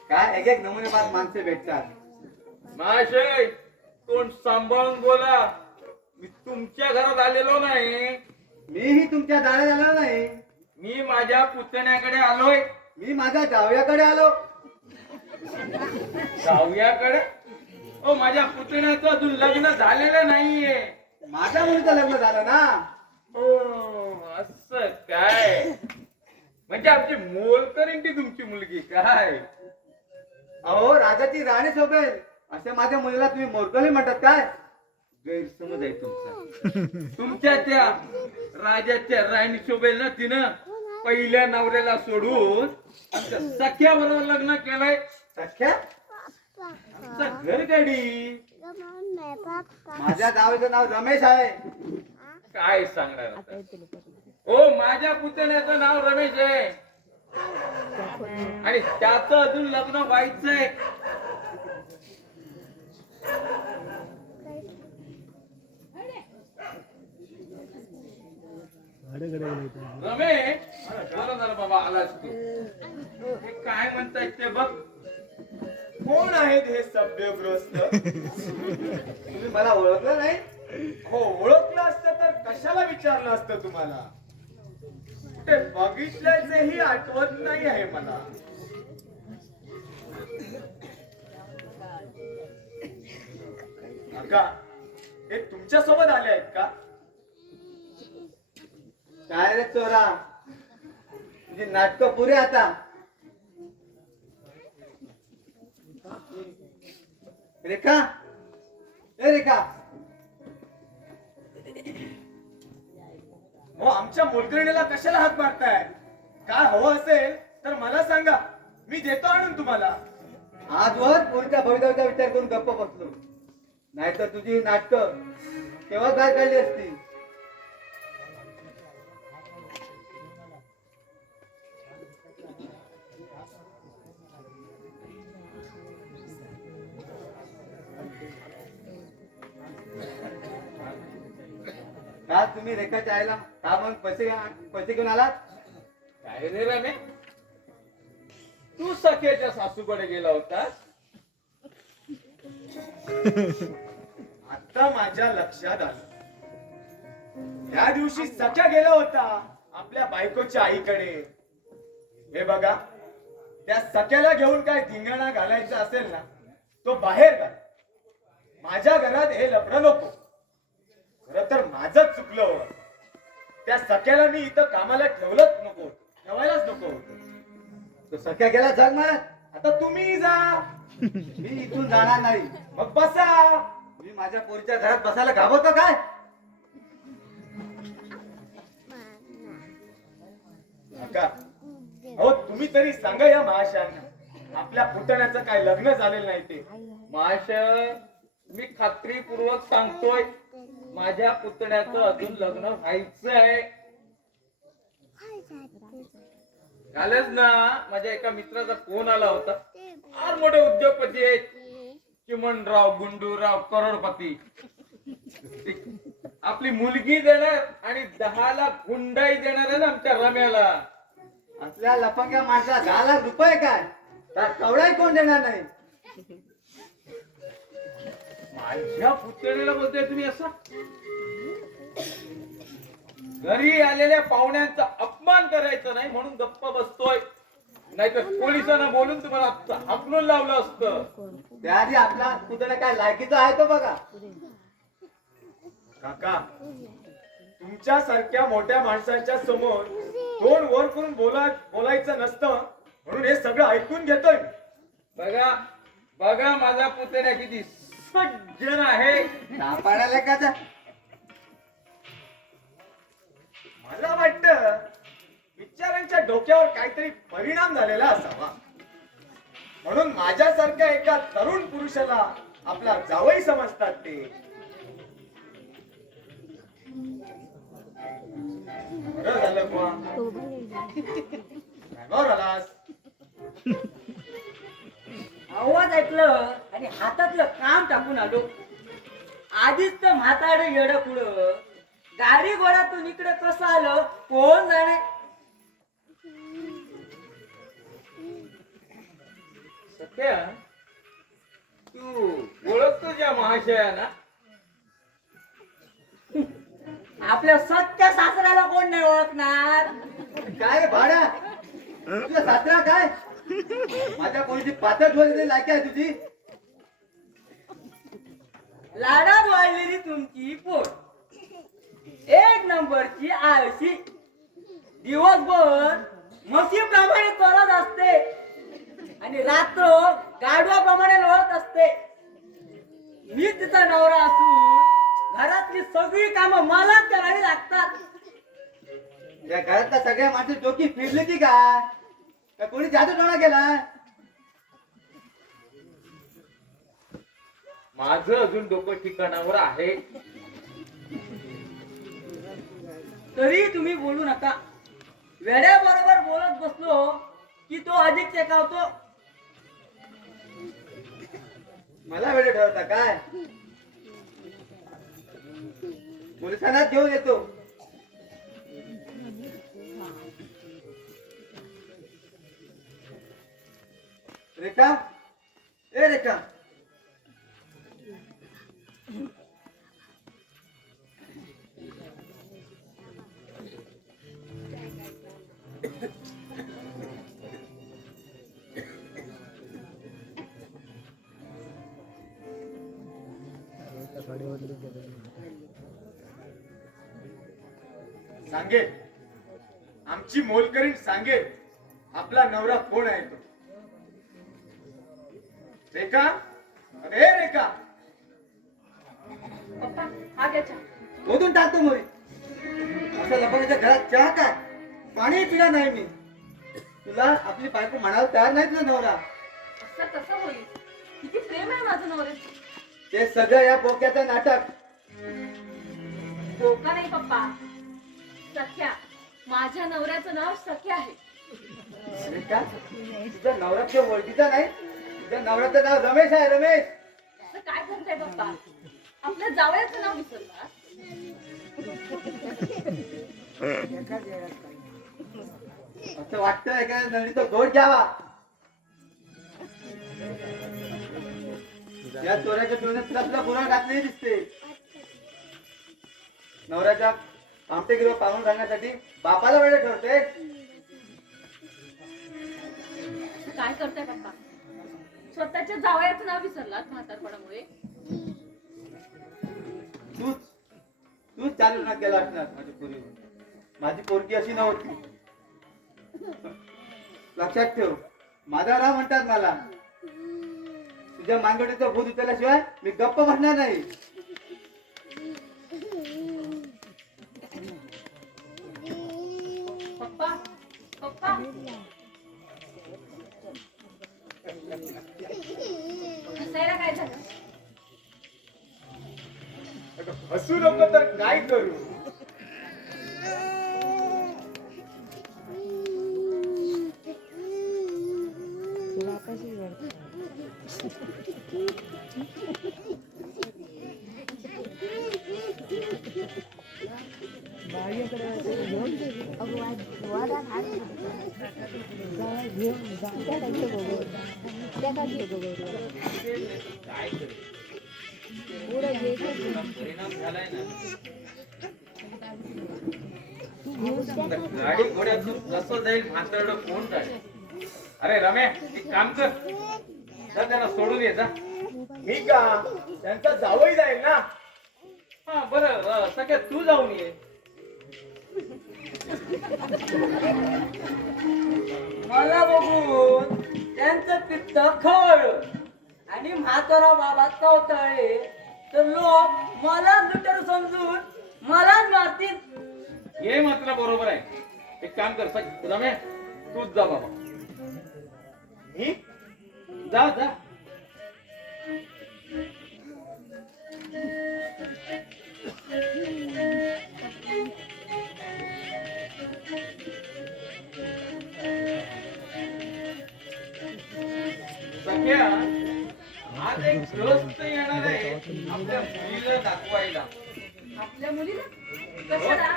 काय एक एक नमुनेबाज माणसे भेटतात. महाशय, तोंड सांभाळून बोला. मी तुमच्या घरात आलेलो नाही. मीही तुमच्या दारात आलो नाही. मी माझ्या पुतण्याकडे आलोय. मी माझ्या जावयाकडे आलो. जाऊयाकडे? ओ, माझ्या पुतण्याचं अजून लग्न झालेलं नाहीये. माझ्या मुलीचं लग्न झालं ना. ओ, असं काय? म्हणजे आमची मोलकरीण ती तुमची मुलगी काय? अहो, राजाची राणी शोभेल अशा माझ्या मुलीला तुम्ही मोरकली म्हणतात काय? गैरसमज आहे तुमचा. तुमच्या त्या राजाच्या राणी शोभेल ना तिनं पहिल्या नवऱ्याला सोडून आमच्या सख्या बरोबर लग्न केलंय. सख्या? आमचं घर गाडी. माझ्या जावयाचं नाव रमेश आहे. काय सांगणार आता? हो, माझ्या पुतण्याचं नाव रमेश आहे आणि त्याचं अजून लग्न व्हायचंय. रमेश, बरं झालं बाबा आलास तू. हे काय म्हणतायत ते बघ. कोण आहेत हे सभ्यग्रस्त? तुम्ही मला ओळखलं नाही? हो, ओळखलं असतं तर कशाला विचारलं असतं तुम्हाला? ते बघितल्याचेही आठवत नाही आहे मला. काका, हे तुमच्या सोबत आले आहेत का? काय रे चोरा, तुझी नाटकं पुरे आता. रेखा, ए रेखा, हो, आमच्या मोलकरणीला कशाला हात मारताय? काय हवं असेल तर मला सांगा, मी देतो आणून तुम्हाला. आजवर कोणत्या भवितव्याचा विचार करून गप्प बसलो, नाहीतर तुझी नाटकं तेव्हा काय काढली असती. का तुम्ही रेखाच्या आईला का मग पैसे घेऊन आलात? काय रे रमे, तू सख्याच्या सासूकडे गेला होता? आता माझ्या लक्षात आलं. त्या दिवशी सख्या गेला होता आपल्या बायकोच्या आईकडे. हे बघा, त्या सख्याला घेऊन काय धिंगाणा घालायचा असेल ना, तो बाहेर घाल. माझ्या घरात हे लफडं नको. खरं तर माझंच चुकलं. त्या सख्याला मी इथं कामाला ठेवायलाच नको होतं. तो सख्या गेला जग मारत. आता तुम्ही जा, मी इथून जाणार नाही. मग बसा. मी माझ्या पोरीच्या घरात बसायला घाबरतो काय? काका, अहो तुम्ही तरी सांगा या महाशयांना, आपल्या पुतण्याचं काय लग्न झालेलं नाही ते. माश, मी खात्रीपूर्वक सांगतोय माझ्या पुतण्याचं अजून लग्न व्हायचंय. कालच ना माझ्या एका मित्राचा फोन आला होता. फार मोठे उद्योगपती आहेत, चिमणराव गुंडूराव करोडपती. आपली मुलगी देणार आणि 10 लाख हुंडाई देणार आहे ना आमच्या रम्याला. असल्या लफंग्या माणसाला 10 लाख रुपये काय तर कवडाही कोण देणार नाही. माझ्या पुतण्याला बोलतोय तुम्ही असं? घरी आलेल्या पाहुण्यांचा अपमान करायचा नाही म्हणून गप्प बसतोय, नाहीतर पोलिसांना बोलून तुम्हाला हाकलून लावलं असतं. त्याआधी आपला पुतण्या काय लायकीचा आहे तो बघा. काका, तुमच्या सारख्या मोठ्या माणसांच्या समोर तोंड वर करून बोलायचं नसतं म्हणून हे सगळं ऐकून घेतोय. बघा बघा माझा पुतण्या किती सज्जन आहे. पाडायला का जा? मला वाटतं विचारांच्या डोक्यावर काहीतरी परिणाम झालेला असावा म्हणून माझ्यासारख्या एका तरुण पुरुषाला आपला जावई समजतात ते. बरं झालं बुवा. काय आलास? आवाज ऐकलं आणि हातातलं काम टाकून आलो. आधीच तर म्हातारं येडं पुढं, गाडी घोड्यातून इकडे कसं आलं कोण जाणे. सत्या, तू ओळखतो ज्या महाशयाना? आपल्या सत्य सासऱ्याला कोण नाही ओळखणार. काय रे भाड्या, तुझा सासरा काय? माझ्या पोरीची पातळ ठेवलेली लायकी आहे तुझी. लाडात वाढलेली तुमची पोट, एक नंबरची आळशी, दिवसभर म्हशीप्रमाणे चरत असते आणि रात्र गाढवाप्रमाणे लोळत असते. मी तिचा नवरा असून घरातली सगळी कामं मलाच करावी लागतात. या घरातल्या सगळ्या माणसं डोकी फिरली की काय? का कोणी जादू टोणा केला? माझं अजून डोकं ठिकाणावर आहे. तरी तुम्ही बोलू नका. वेड्याबरोबर बोलत बसलो की तो अधिक चेकावतो. मला वेळ ठरवता काय? पोलिसांना घेऊन येतो. रेखा, ए रेखा, सांगेल आमची मोलकरीण सांगेल आपला नवरा कोण आहे तो. रेखा, अरे रेखा, पप्पा हा घ्या चहा. ओतून टाकतो मोरी. असं लपण्याच्या घरात चहा काय? पाणी पिला नाही मी. तुला आपली बायको म्हणायला तयार नाही तुझा नवरा. असं कसं होईल? किती प्रेम आहे माझं नवऱ्याचं. ते सगळं या बोक्याचं नाटक. बोका नाही पप्पा, सख्या. माझ्या नवऱ्याचं नाव सख्या आहे. रेखा, तुझ्या नवऱ्याच्या ओळखीचा नाही? तुझ्या नवऱ्याचं नाव रमेश आहे. रमेश. असं काय करताय पप्पा? आपल्या जावयाचं नाव विसरला. असं वाटतं एखाद्या नळीचा घोट घ्यावा. या चोराच्या टोळ्यात तुला तुला गुन्हा घातलेली दिसते. नवऱ्याच्या आमटे गिरो पाहून राहण्यासाठी बापाला वेळ ठरते. काय करताय पप्पा? स्वतःच्या जावयाचं नाव विसरलात म्हातारपणामुळे. तूच तूच चालू ना केला असणार माझी पोरी. माझी पोरगी अशी नव्हती. लक्षात ठेव, माझा राव म्हणतात मला. तुझ्या मांगडीचं भूत उचलल्याशिवाय मी गप्प बसणार नाही. पप्पा पप्पा, हसायला काय झालं? हसू नको तर काय करू? काय करू? परिणाम झालाय ना. आता गाडी घोड्यातून कसं जाईल म्हातारडं कोण जाईल? अरे रम्या, एक काम कर, तर त्यांना सोडून ये जा. मी का? त्यांचा जावई जाईल ना. हा बरं, सगळ्यात तू जाऊन ये. मला बघून त्यांचं पित्त खवळ आणि म्हातारा बाबा चौथळे तर लोक मला लुटर समजून मलाच मारतील. हे मात्र बरोबर आहे. एक काम कर, रम्या तूच जा बाबा. मी जा जा. सख्या, आज एक गृहस्थ येणार आहे आपल्या मुलीला दाखवायला. आपल्या मुलीला कशाला?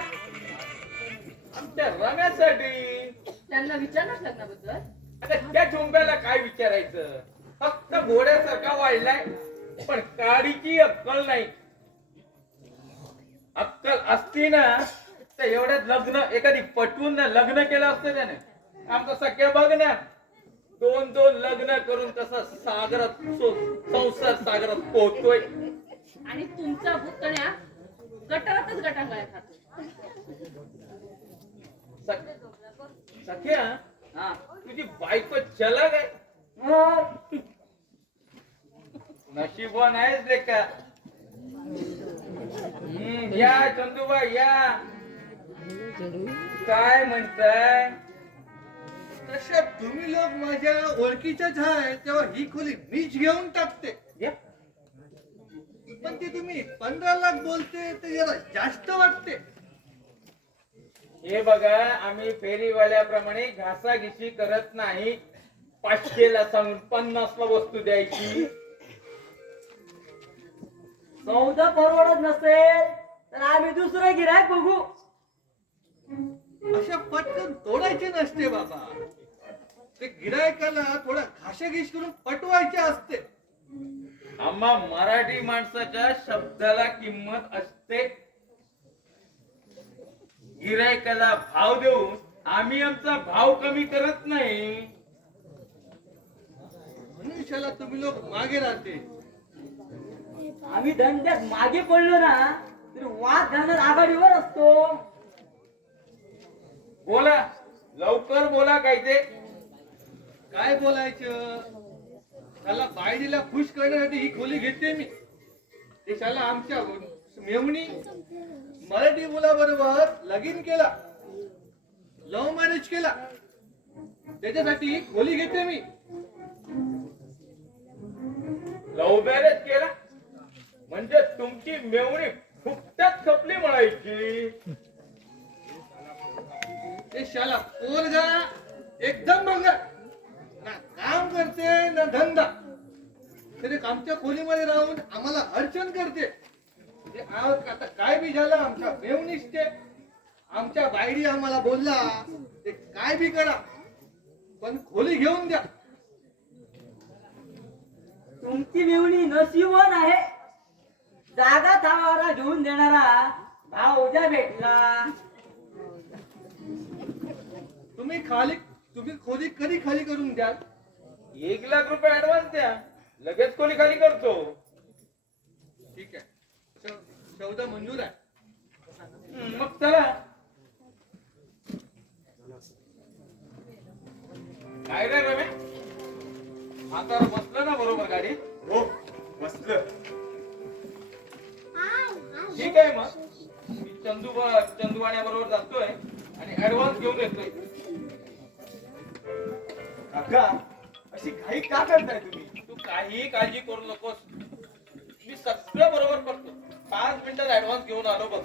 आमच्या रम्यासाठी. त्यांना विचारणार लग्नाबद्दल? आता त्या ठोंब्याला काय विचारायचं? फक्त घोड्यासारखा वाढलाय पण काडीची अक्कल नाही. अक्कल असती ना तर एवढ्यात लग्न एखादी पटवून ना लग्न केलं असतं त्याने. आमचं सख्या बघ ना, दोन दोन लग्न करून कसा सागरात संसार सागरात पोहतोय. आणि तुमचा भुतण्या गटारातच गटांगळ्या खातो. सख्या, हा. तुझी बायको चला काय? मग नशीबवान आहेस रे का? या चंदूबा या. काय म्हणताय? तशा तुम्ही लोक माझ्या ओळखीच्याच आहे, तेव्हा ही खोली मीच घेऊन टाकते. या. पण ते तुम्ही 15 लाख बोलते ते जरा जास्त वाटते. हे बघा, आम्ही फेरीवाल्याप्रमाणे घासाघिशी करत नाही. 500ला सांगून 50ला वस्तू द्यायची. सौदा परवडत नसेल तर आम्ही दुसरं गिऱ्हाईक बघू. अशा पटकन तोडायचे नसते बाबा. ते गिरायकाला थोडा घाशाघीश करून पटवायचे असते. आम्हा मराठी माणसाच्या शब्दाला किंमत असते. गिरायकाला भाव देऊन आम्ही आमचा भाव कमी करत नाही. मनुष्याला तुम्ही लोक मागे राहते. आम्ही धंद्यात मागे पडलो ना तर वाद घालणार आघाडीवर असतो. बोला, लवकर बोला. काय ते काय बोलायचं? त्याला बायडीला खुश करण्यासाठी ही खोली घेते मी. ते शाला आमच्या मेवणी मराठी मुलाबरोबर लगीन केला, लव्ह मॅरेज केला, त्याच्यासाठी ही खोली घेते मी. लव्ह मॅरेज केला म्हणजे तुमची मेवणी फुकट्यात खपली म्हणायची. ते शाला पोरगा एकदम भंगार, ना काम करते ना धंदा. तरी आमच्या खोलीमध्ये राहून आम्हाला अडचण करते. ते आता काय बी झालं आमच्या मेवणीच ते. आमच्या बायडी आम्हाला बोलला ते काय बी करा पण खोली घेऊन द्या. तुमची मिळवणी नशिबवान आहे. जागा थावारा घेऊन देणारा भाव उद्या भेटला. तुम्ही खोली कधी खाली करून द्याल? 1 लाख रुपये ऍडव्हान्स द्या, लगेच खोली खाली करतो. ठीक आहे, सौदा मंजूर आहे. मग चला. काय रे रमे, आता बसलं ना बरोबर गाडी? हो बसलं. ठीक आहे, मग मी चंदूवाण्या बरोबर जातोय आणि ऍडव्हान्स घेऊन येतोय. काका अशी घाई का करताय तुम्ही? तू काही काळजी करू नकोस, मी सगळं बरोबर करतो. 5 मिनिटात ऍडव्हान्स घेऊन आलो बघ.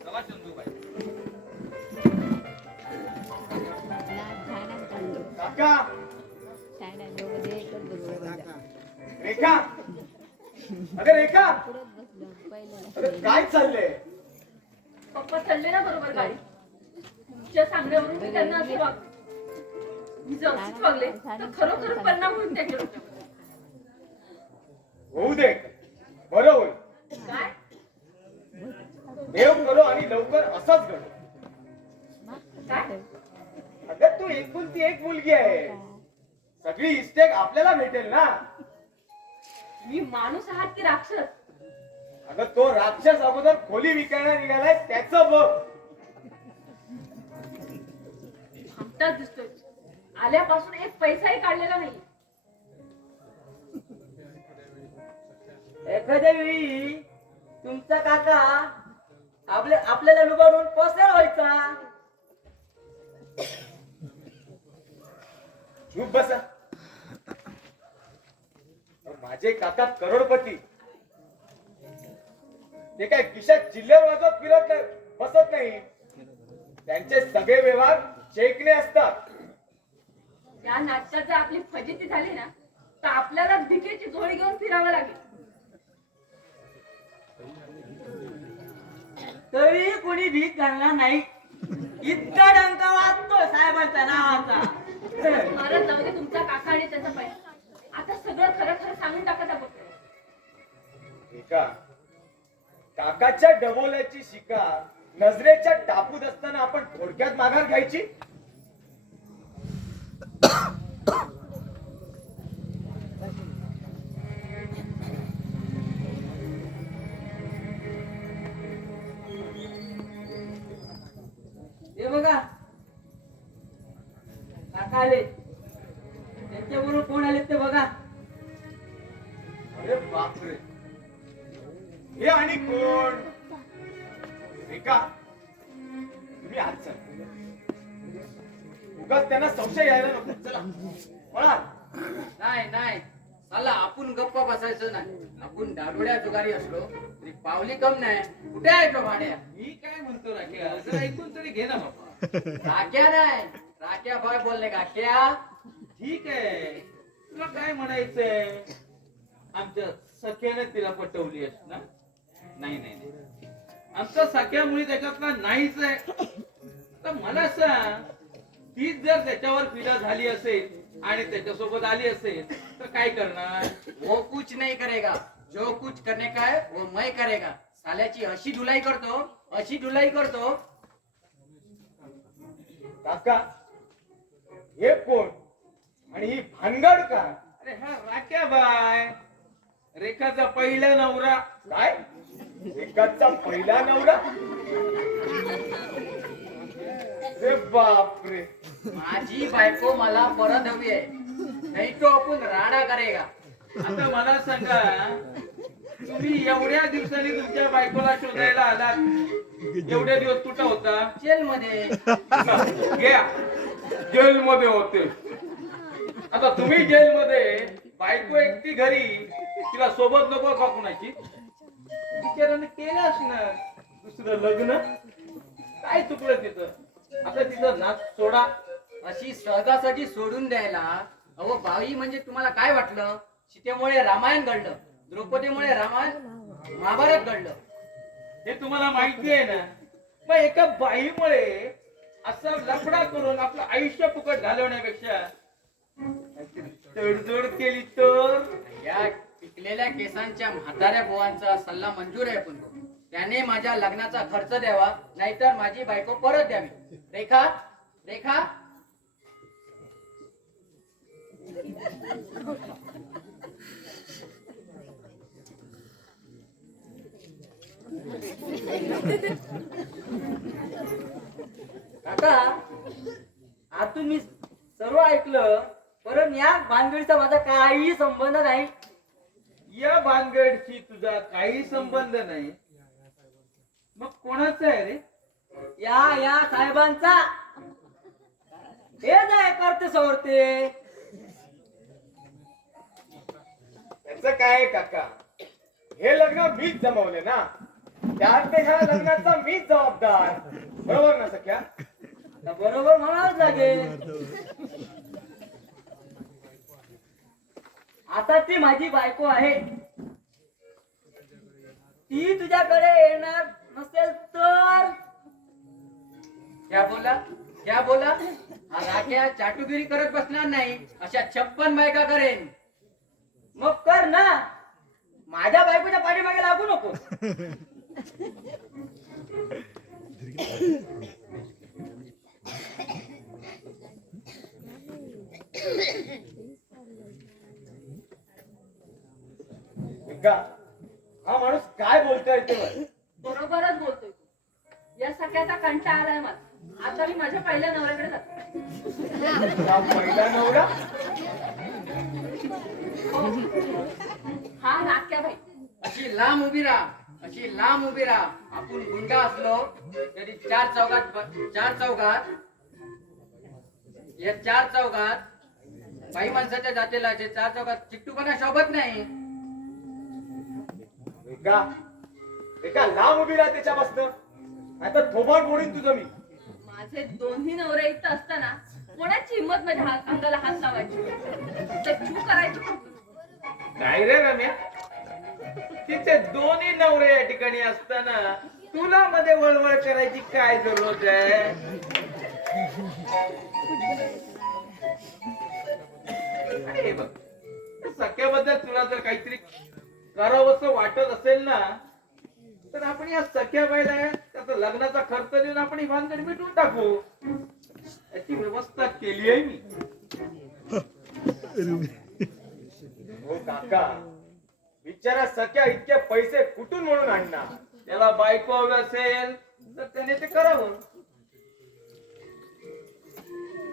चला चंदूबाई. काका रेखा, अगं रेखा, अगं काय चाललंय? पप्पा चालले ना बरोबर गाडी. तुमच्या सांगण्यावरून मी त्यांना असे वाग मी जर असेच वागले तर खरोखर परिणाम होईल त्याच्या डोक्यावर. होऊ दे, बरं होईल. काय देव करो आणि लवकर असंच घडो. काय अगं तू एकुलती एक मुलगी आहे, सगळी इस्टेक आपल्याला भेटेल ना. मी माणूस आहात की राक्षस? अगं तो राक्षस अगोदर खोली विकायला निघालाय त्याचं बघ. आमटाच दिसतोय. आल्यापासून एक पैसाही काढलेला नाही. एखाद्या वेळी तुमचा काका आपल्याला लुबाडून पसार व्हायचा. चूप बसा. माझे काका करोडपती. ते काय खिशात चिल्लर वाजवत फिरत नाही, बसत नाही. त्यांचे सगळे व्यवहार चेकने असतात. या नाटकात जर आपली फजिती झाली ना तर आपल्याला भिकेची झोळी घेऊन फिरावं लागेल. तरी कोणी भीक घालणार नाही. इतका डंका वाजतो साहेबांच्या नावाचा. महाराज जाऊ दे तुमचा काका आणि त्याचा पैसा. आता सगळं खरं खरं सांगून टाकत आपण. एका काकाच्या डबोल्याची शिका नजरेच्या टापूत असताना आपण थोडक्यात माघार घ्यायची. हे बघा काका आले. त्यांच्याबरोबर कोण आले ते बघा. अरे बापरे, हे आणि कोण? एका तुम्ही आज चल. उगाच त्यांना संशय यायला नको. चला म्हणा. नाही नाही चला आपण गप्पा बसायचं नाही. आपण दारुड्या जुगारी असलो तरी पावली कम नाही. कुठे आहे तो भाड्या? मी काय म्हणतो राख्या, जरा ऐकून तरी घे ना बाबा. राख्या नाही राख्या बॉय बोलले काक्या. ठीक आहे, तुला काय म्हणायचंय? आमच्या सख्याने तिला पटवली आहेस ना? नाही नाही नाही. आमच्या सख्यामुळे त्याच्यातला नाहीच आहे. तर मला सांग, तीच जर त्याच्यावर फिदा झाली असेल आणि त्याच्यासोबत आली असेल तर काय करणार? वो कुछ नहीं करेगा. जो कुछ करने का है वो मैं करेगा. साल्याची अशी धुलाई करतो अशी धुलाई करतो. काका हे कोण आणि ही भानगड काय? अरे हा राख्या बाय, रेखाचा पहिला नवरा. काय एकाचा पहिला नवरा? रे बापरे. माझी बायको मला परत हवी आहे. नाही तो आपण राडा करेगा. आता मला सांगा, तुम्ही एवढ्या दिवसांनी तुमच्या बायकोला शोधायला आलात, एवढे दिवस कुठं होता? जेल मध्ये. घ्या, जेलमध्ये होते. आता तुम्ही जेलमध्ये, बायको एकटी घरी, तिला सोबत नको का कुणाची? बिचाराने केलं असणार दुसरं लग्न. काय चुकलं तिथं? आता तिचं नाच सोडा. अशी सहजासहजी सोडून द्यायला. अहो बाई म्हणजे तुम्हाला काय वाटलं? सीतेमुळे रामायण घडलं, द्रौपदीमुळे रामायण महाभारत घडलं. हे तुम्हाला माहिती आहे ना? मग एका बाईमुळे असं लफडा करून आपलं आयुष्य फुकट घालवण्यापेक्षा तडजोड केली तर. या पिकलेल्या केसांच्या म्हाताऱ्या बुवांचा सल्ला मंजूर आहे. पण त्याने माझ्या लग्नाचा खर्च द्यावा, नाहीतर माझी बायको परत द्यावी. रेखा रेखा काका आतून मी सर्व ऐकलं, परंतु या भानगडीचा माझा काही संबंध नाही. या भानगडशी तुझा काही संबंध नाही. मग कोणाचा आहे रे? या साहेबांचा. हे नाही करते सोडते. त्याच काय काका, हे लग्न मीच जमवले ना, त्यात ते ह्या लग्नाचा मीच जबाबदार. बरोबर ना सख्या? आता बरोबर म्हणावंच लागेल. आता ती माझी बायको आहे, ती तुझ्याकडे येणार नसेल तर क्या बोला हा राख्या चाटुगिरी करत बसणार नाही, अशा 56 बायका करेन. मग कर ना, माझ्या बायकोच्या पाठीमागे लागू नको. का हा माणूस काय बोलतोय ते बघ. बरोबरच बोलतोय तू. या सगळ्याचा कंटाळा आलाय मला. आता मी माझ्या पहिल्या नवऱ्याकडे जाते. हा पहिला नवरा हा राख्या भाई. अशी लांब उभी राहा. आपण गुंडा असलो तरी चार चौघात बाई माणसाच्या जातीला जे 4 चौघात चिकटूपणा शोभत नाही. एका लांब उभी राहा त्याच्या मस्त. आता थोबाड मोडीन तुझं मी. माझे दोन्ही नवरे इथं असताना कोणाची हिंमत माझ्या अंगाला हात लावायची, तर छू करायची. काय रे रम्या, तिचे दोन्ही नवरे या ठिकाणी असताना तुला मध्ये वळवळ करायची काय जरूरत आहे? आणि हे बघ, सख्याबद्दल तुला जर काहीतरी करावंसं वाटत असेल ना, तर आपण या सख्या बाईला त्याचा लग्नाचा खर्च देऊन आपण ही भानगड मिटवून टाकू. याची व्यवस्था केली आहे मी. हो काका, बिचारा सख्या इतके पैसे कुठून म्हणून आणणार? त्याला बायको हवी असेल तर त्याने ते करावं.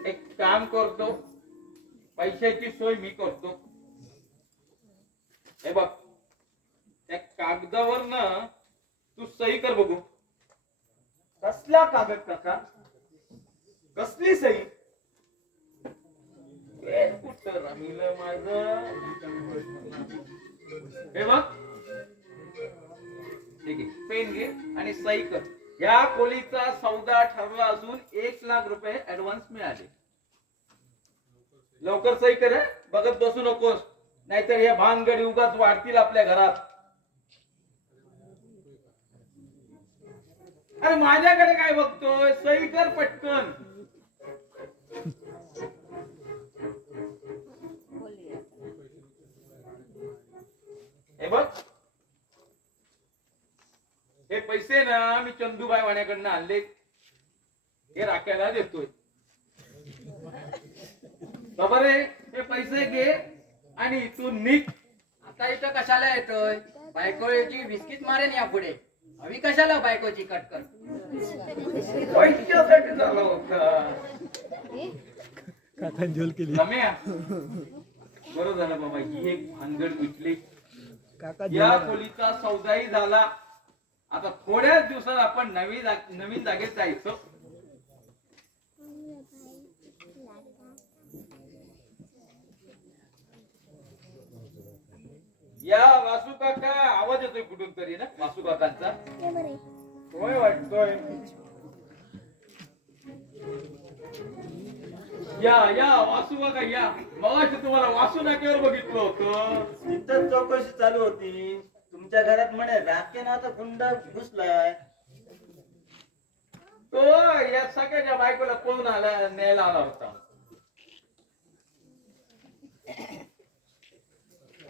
एक काम करतो, पैशाची सोय मी करतो. हे बघ, त्या कागदावर ना तू सही कर बघू. कसला कागद काका? कसली सही? हे कुठं राहिलं माझं? हे बघ, ठीक आहे, पेन घे आणि सही कर. या खोलीचा सौदा ठरला असून 1,00,000 रुपये ऍडव्हान्स मिळाले. लवकर सही कर हं? बघत बसू नकोस, नाहीतर या भानगडी उगाच वाढतील आपल्या घरात. अरे माझ्याकडे काय बघतोय? सही कर पटकन. हे बघ, हे पैसे ना मी चंदूबाई वाण्याकडनं आणले, हे राख्याला देतोय. बरोबर आहे? हे पैसे घे आणि तू निघ. आता इथं कशाला येतोय? बायकोची विस्कीत मारेन या पुढे. हवी कशाला बायकोची कटकट? पैशासाठी झाला होता. रम्या, बरं झालं बाबा, ही एक भानगड मिटली. या खोलीचा सौदाही झाला. आता थोड्याच दिवसात आपण नवीन जागेत जायचं. या वासू काका, आवाज येतोय कुठून तरी ना, वासू काकांचा. होय वाटतोय. या वासू काका या. मगाशी तुम्हाला वासू नाक्यावर बघितलं होतं. इथं चौकशी चालू होती. तुमच्या घरात म्हणे राखे नावाचा गुंड घुसलाय. तो या सगळ्याच्या बायकोला पळून न्यायला आला होता.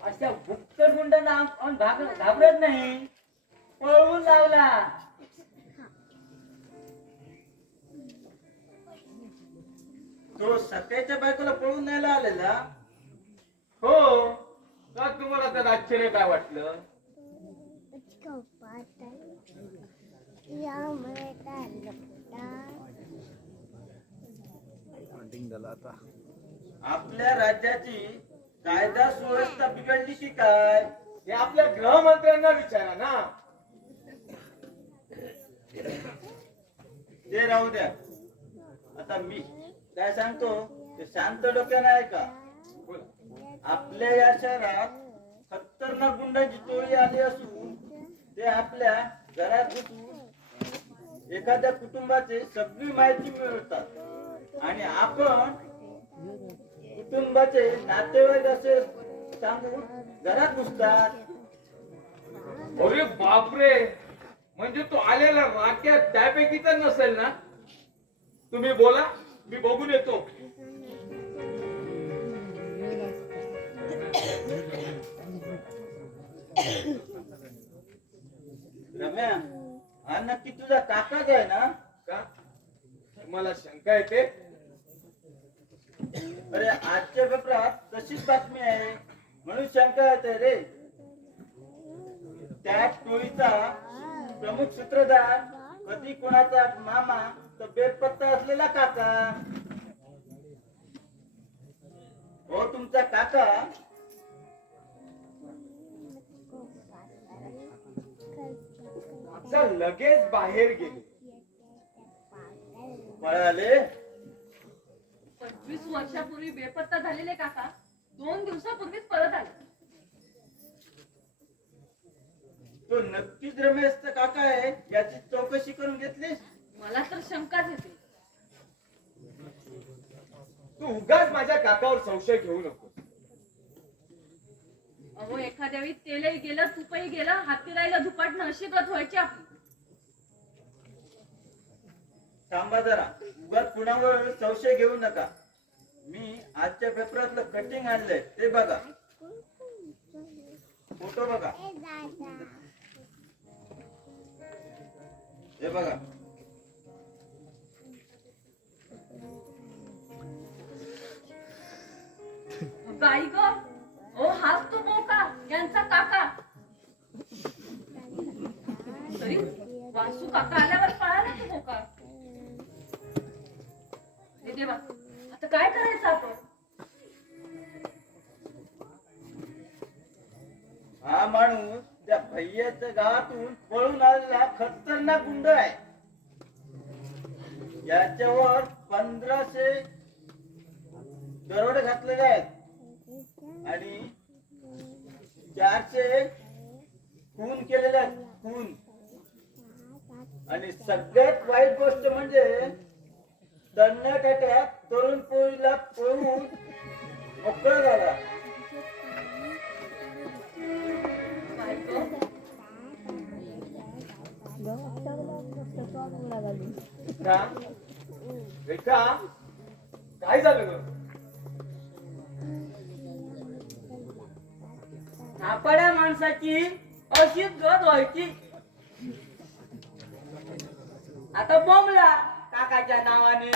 अशा भुक्कड गुंडांना आपण घाबरत नाही, पळवून लावला. तो सत्याच्या बायकोला पळून न्यायला आलेला. हो का, तुम्हाला त्यात आश्चर्य काय वाटलं? आपल्या राज्याची कायदा सुव्यवस्था बिघडली की काय? हे आपल्या गृहमंत्र्यांना विचारा ना. ते राहू द्या. आता मी काय सांगतो ते शांत डोक्यानं आहे का? आपल्या या शहरात खतरनाक गुंडांची टोळी आली असून ते आपल्या घरात घुसून एखाद्या कुटुंबाची सगळी माहिती मिळवतात आणि आपण कुटुंबाचे नातेवाईक असे सांगून घरात घुसतात. अरे बापरे, म्हणजे तो आलेला राख्या त्यापैकीचा नसेल ना? तुम्ही बोला, मी बघून येतो. रम्या, हा नक्की तुझा काकाच आहे ना? का मला शंका येते. अरे आजच्या पेपरात तशीच बातमी आहे म्हणून शंका येते रे. त्या टोळीचा प्रमुख सूत्रधार कधी कोणाचा मामा तर बेपत्ता असलेला काका. हो तुमचा काका आता लगेच बाहेर गेले. पळाले. 25 वर्षापूर्वी बेपत्ता झालेले काका 2 दिवसापूर्वीच परत आले. तो नक्कीच रमेशचा काका आहे याची चौकशी करून घेतलीस? मला तर शंकाच येते. तू उगाच माझ्या काकावर संशय घेऊ नको. अहो एखाद्या वेळी तेलही गेलं तुपही गेलं हाती राहिलं धुपाटणं अशी गत व्हायची आपली. थांबा जरा, उगाच कुणावर संशय घेऊ नका. मी आजच्या पेपरातलं कटिंग आणलंय ते बघा. फोटो बघा. हे बघा. बाई ग, ओ हाच तो बोका यांचा काका. तरी वासू काका आल्यावर पळाला तो बोका. हे देवा, आता काय करायचं आपण? हा माणूस त्या भैयाच्या गावातून पळून आलेला खतरनाक गुंड आहे. याच्यावर 1500 दरोडे घातलेले आहेत आणि 400 खून केलेले आहेत. खून. आणि सगळ्यात वाईट गोष्ट म्हणजे तन्नाट्यात तरुण पोरीला पळून मोकळा झाला. का? रेखा, काय झालं ग? सापड्या माणसाची अशीच गत व्हायची. आता बोंबला काकाच्या नावाने.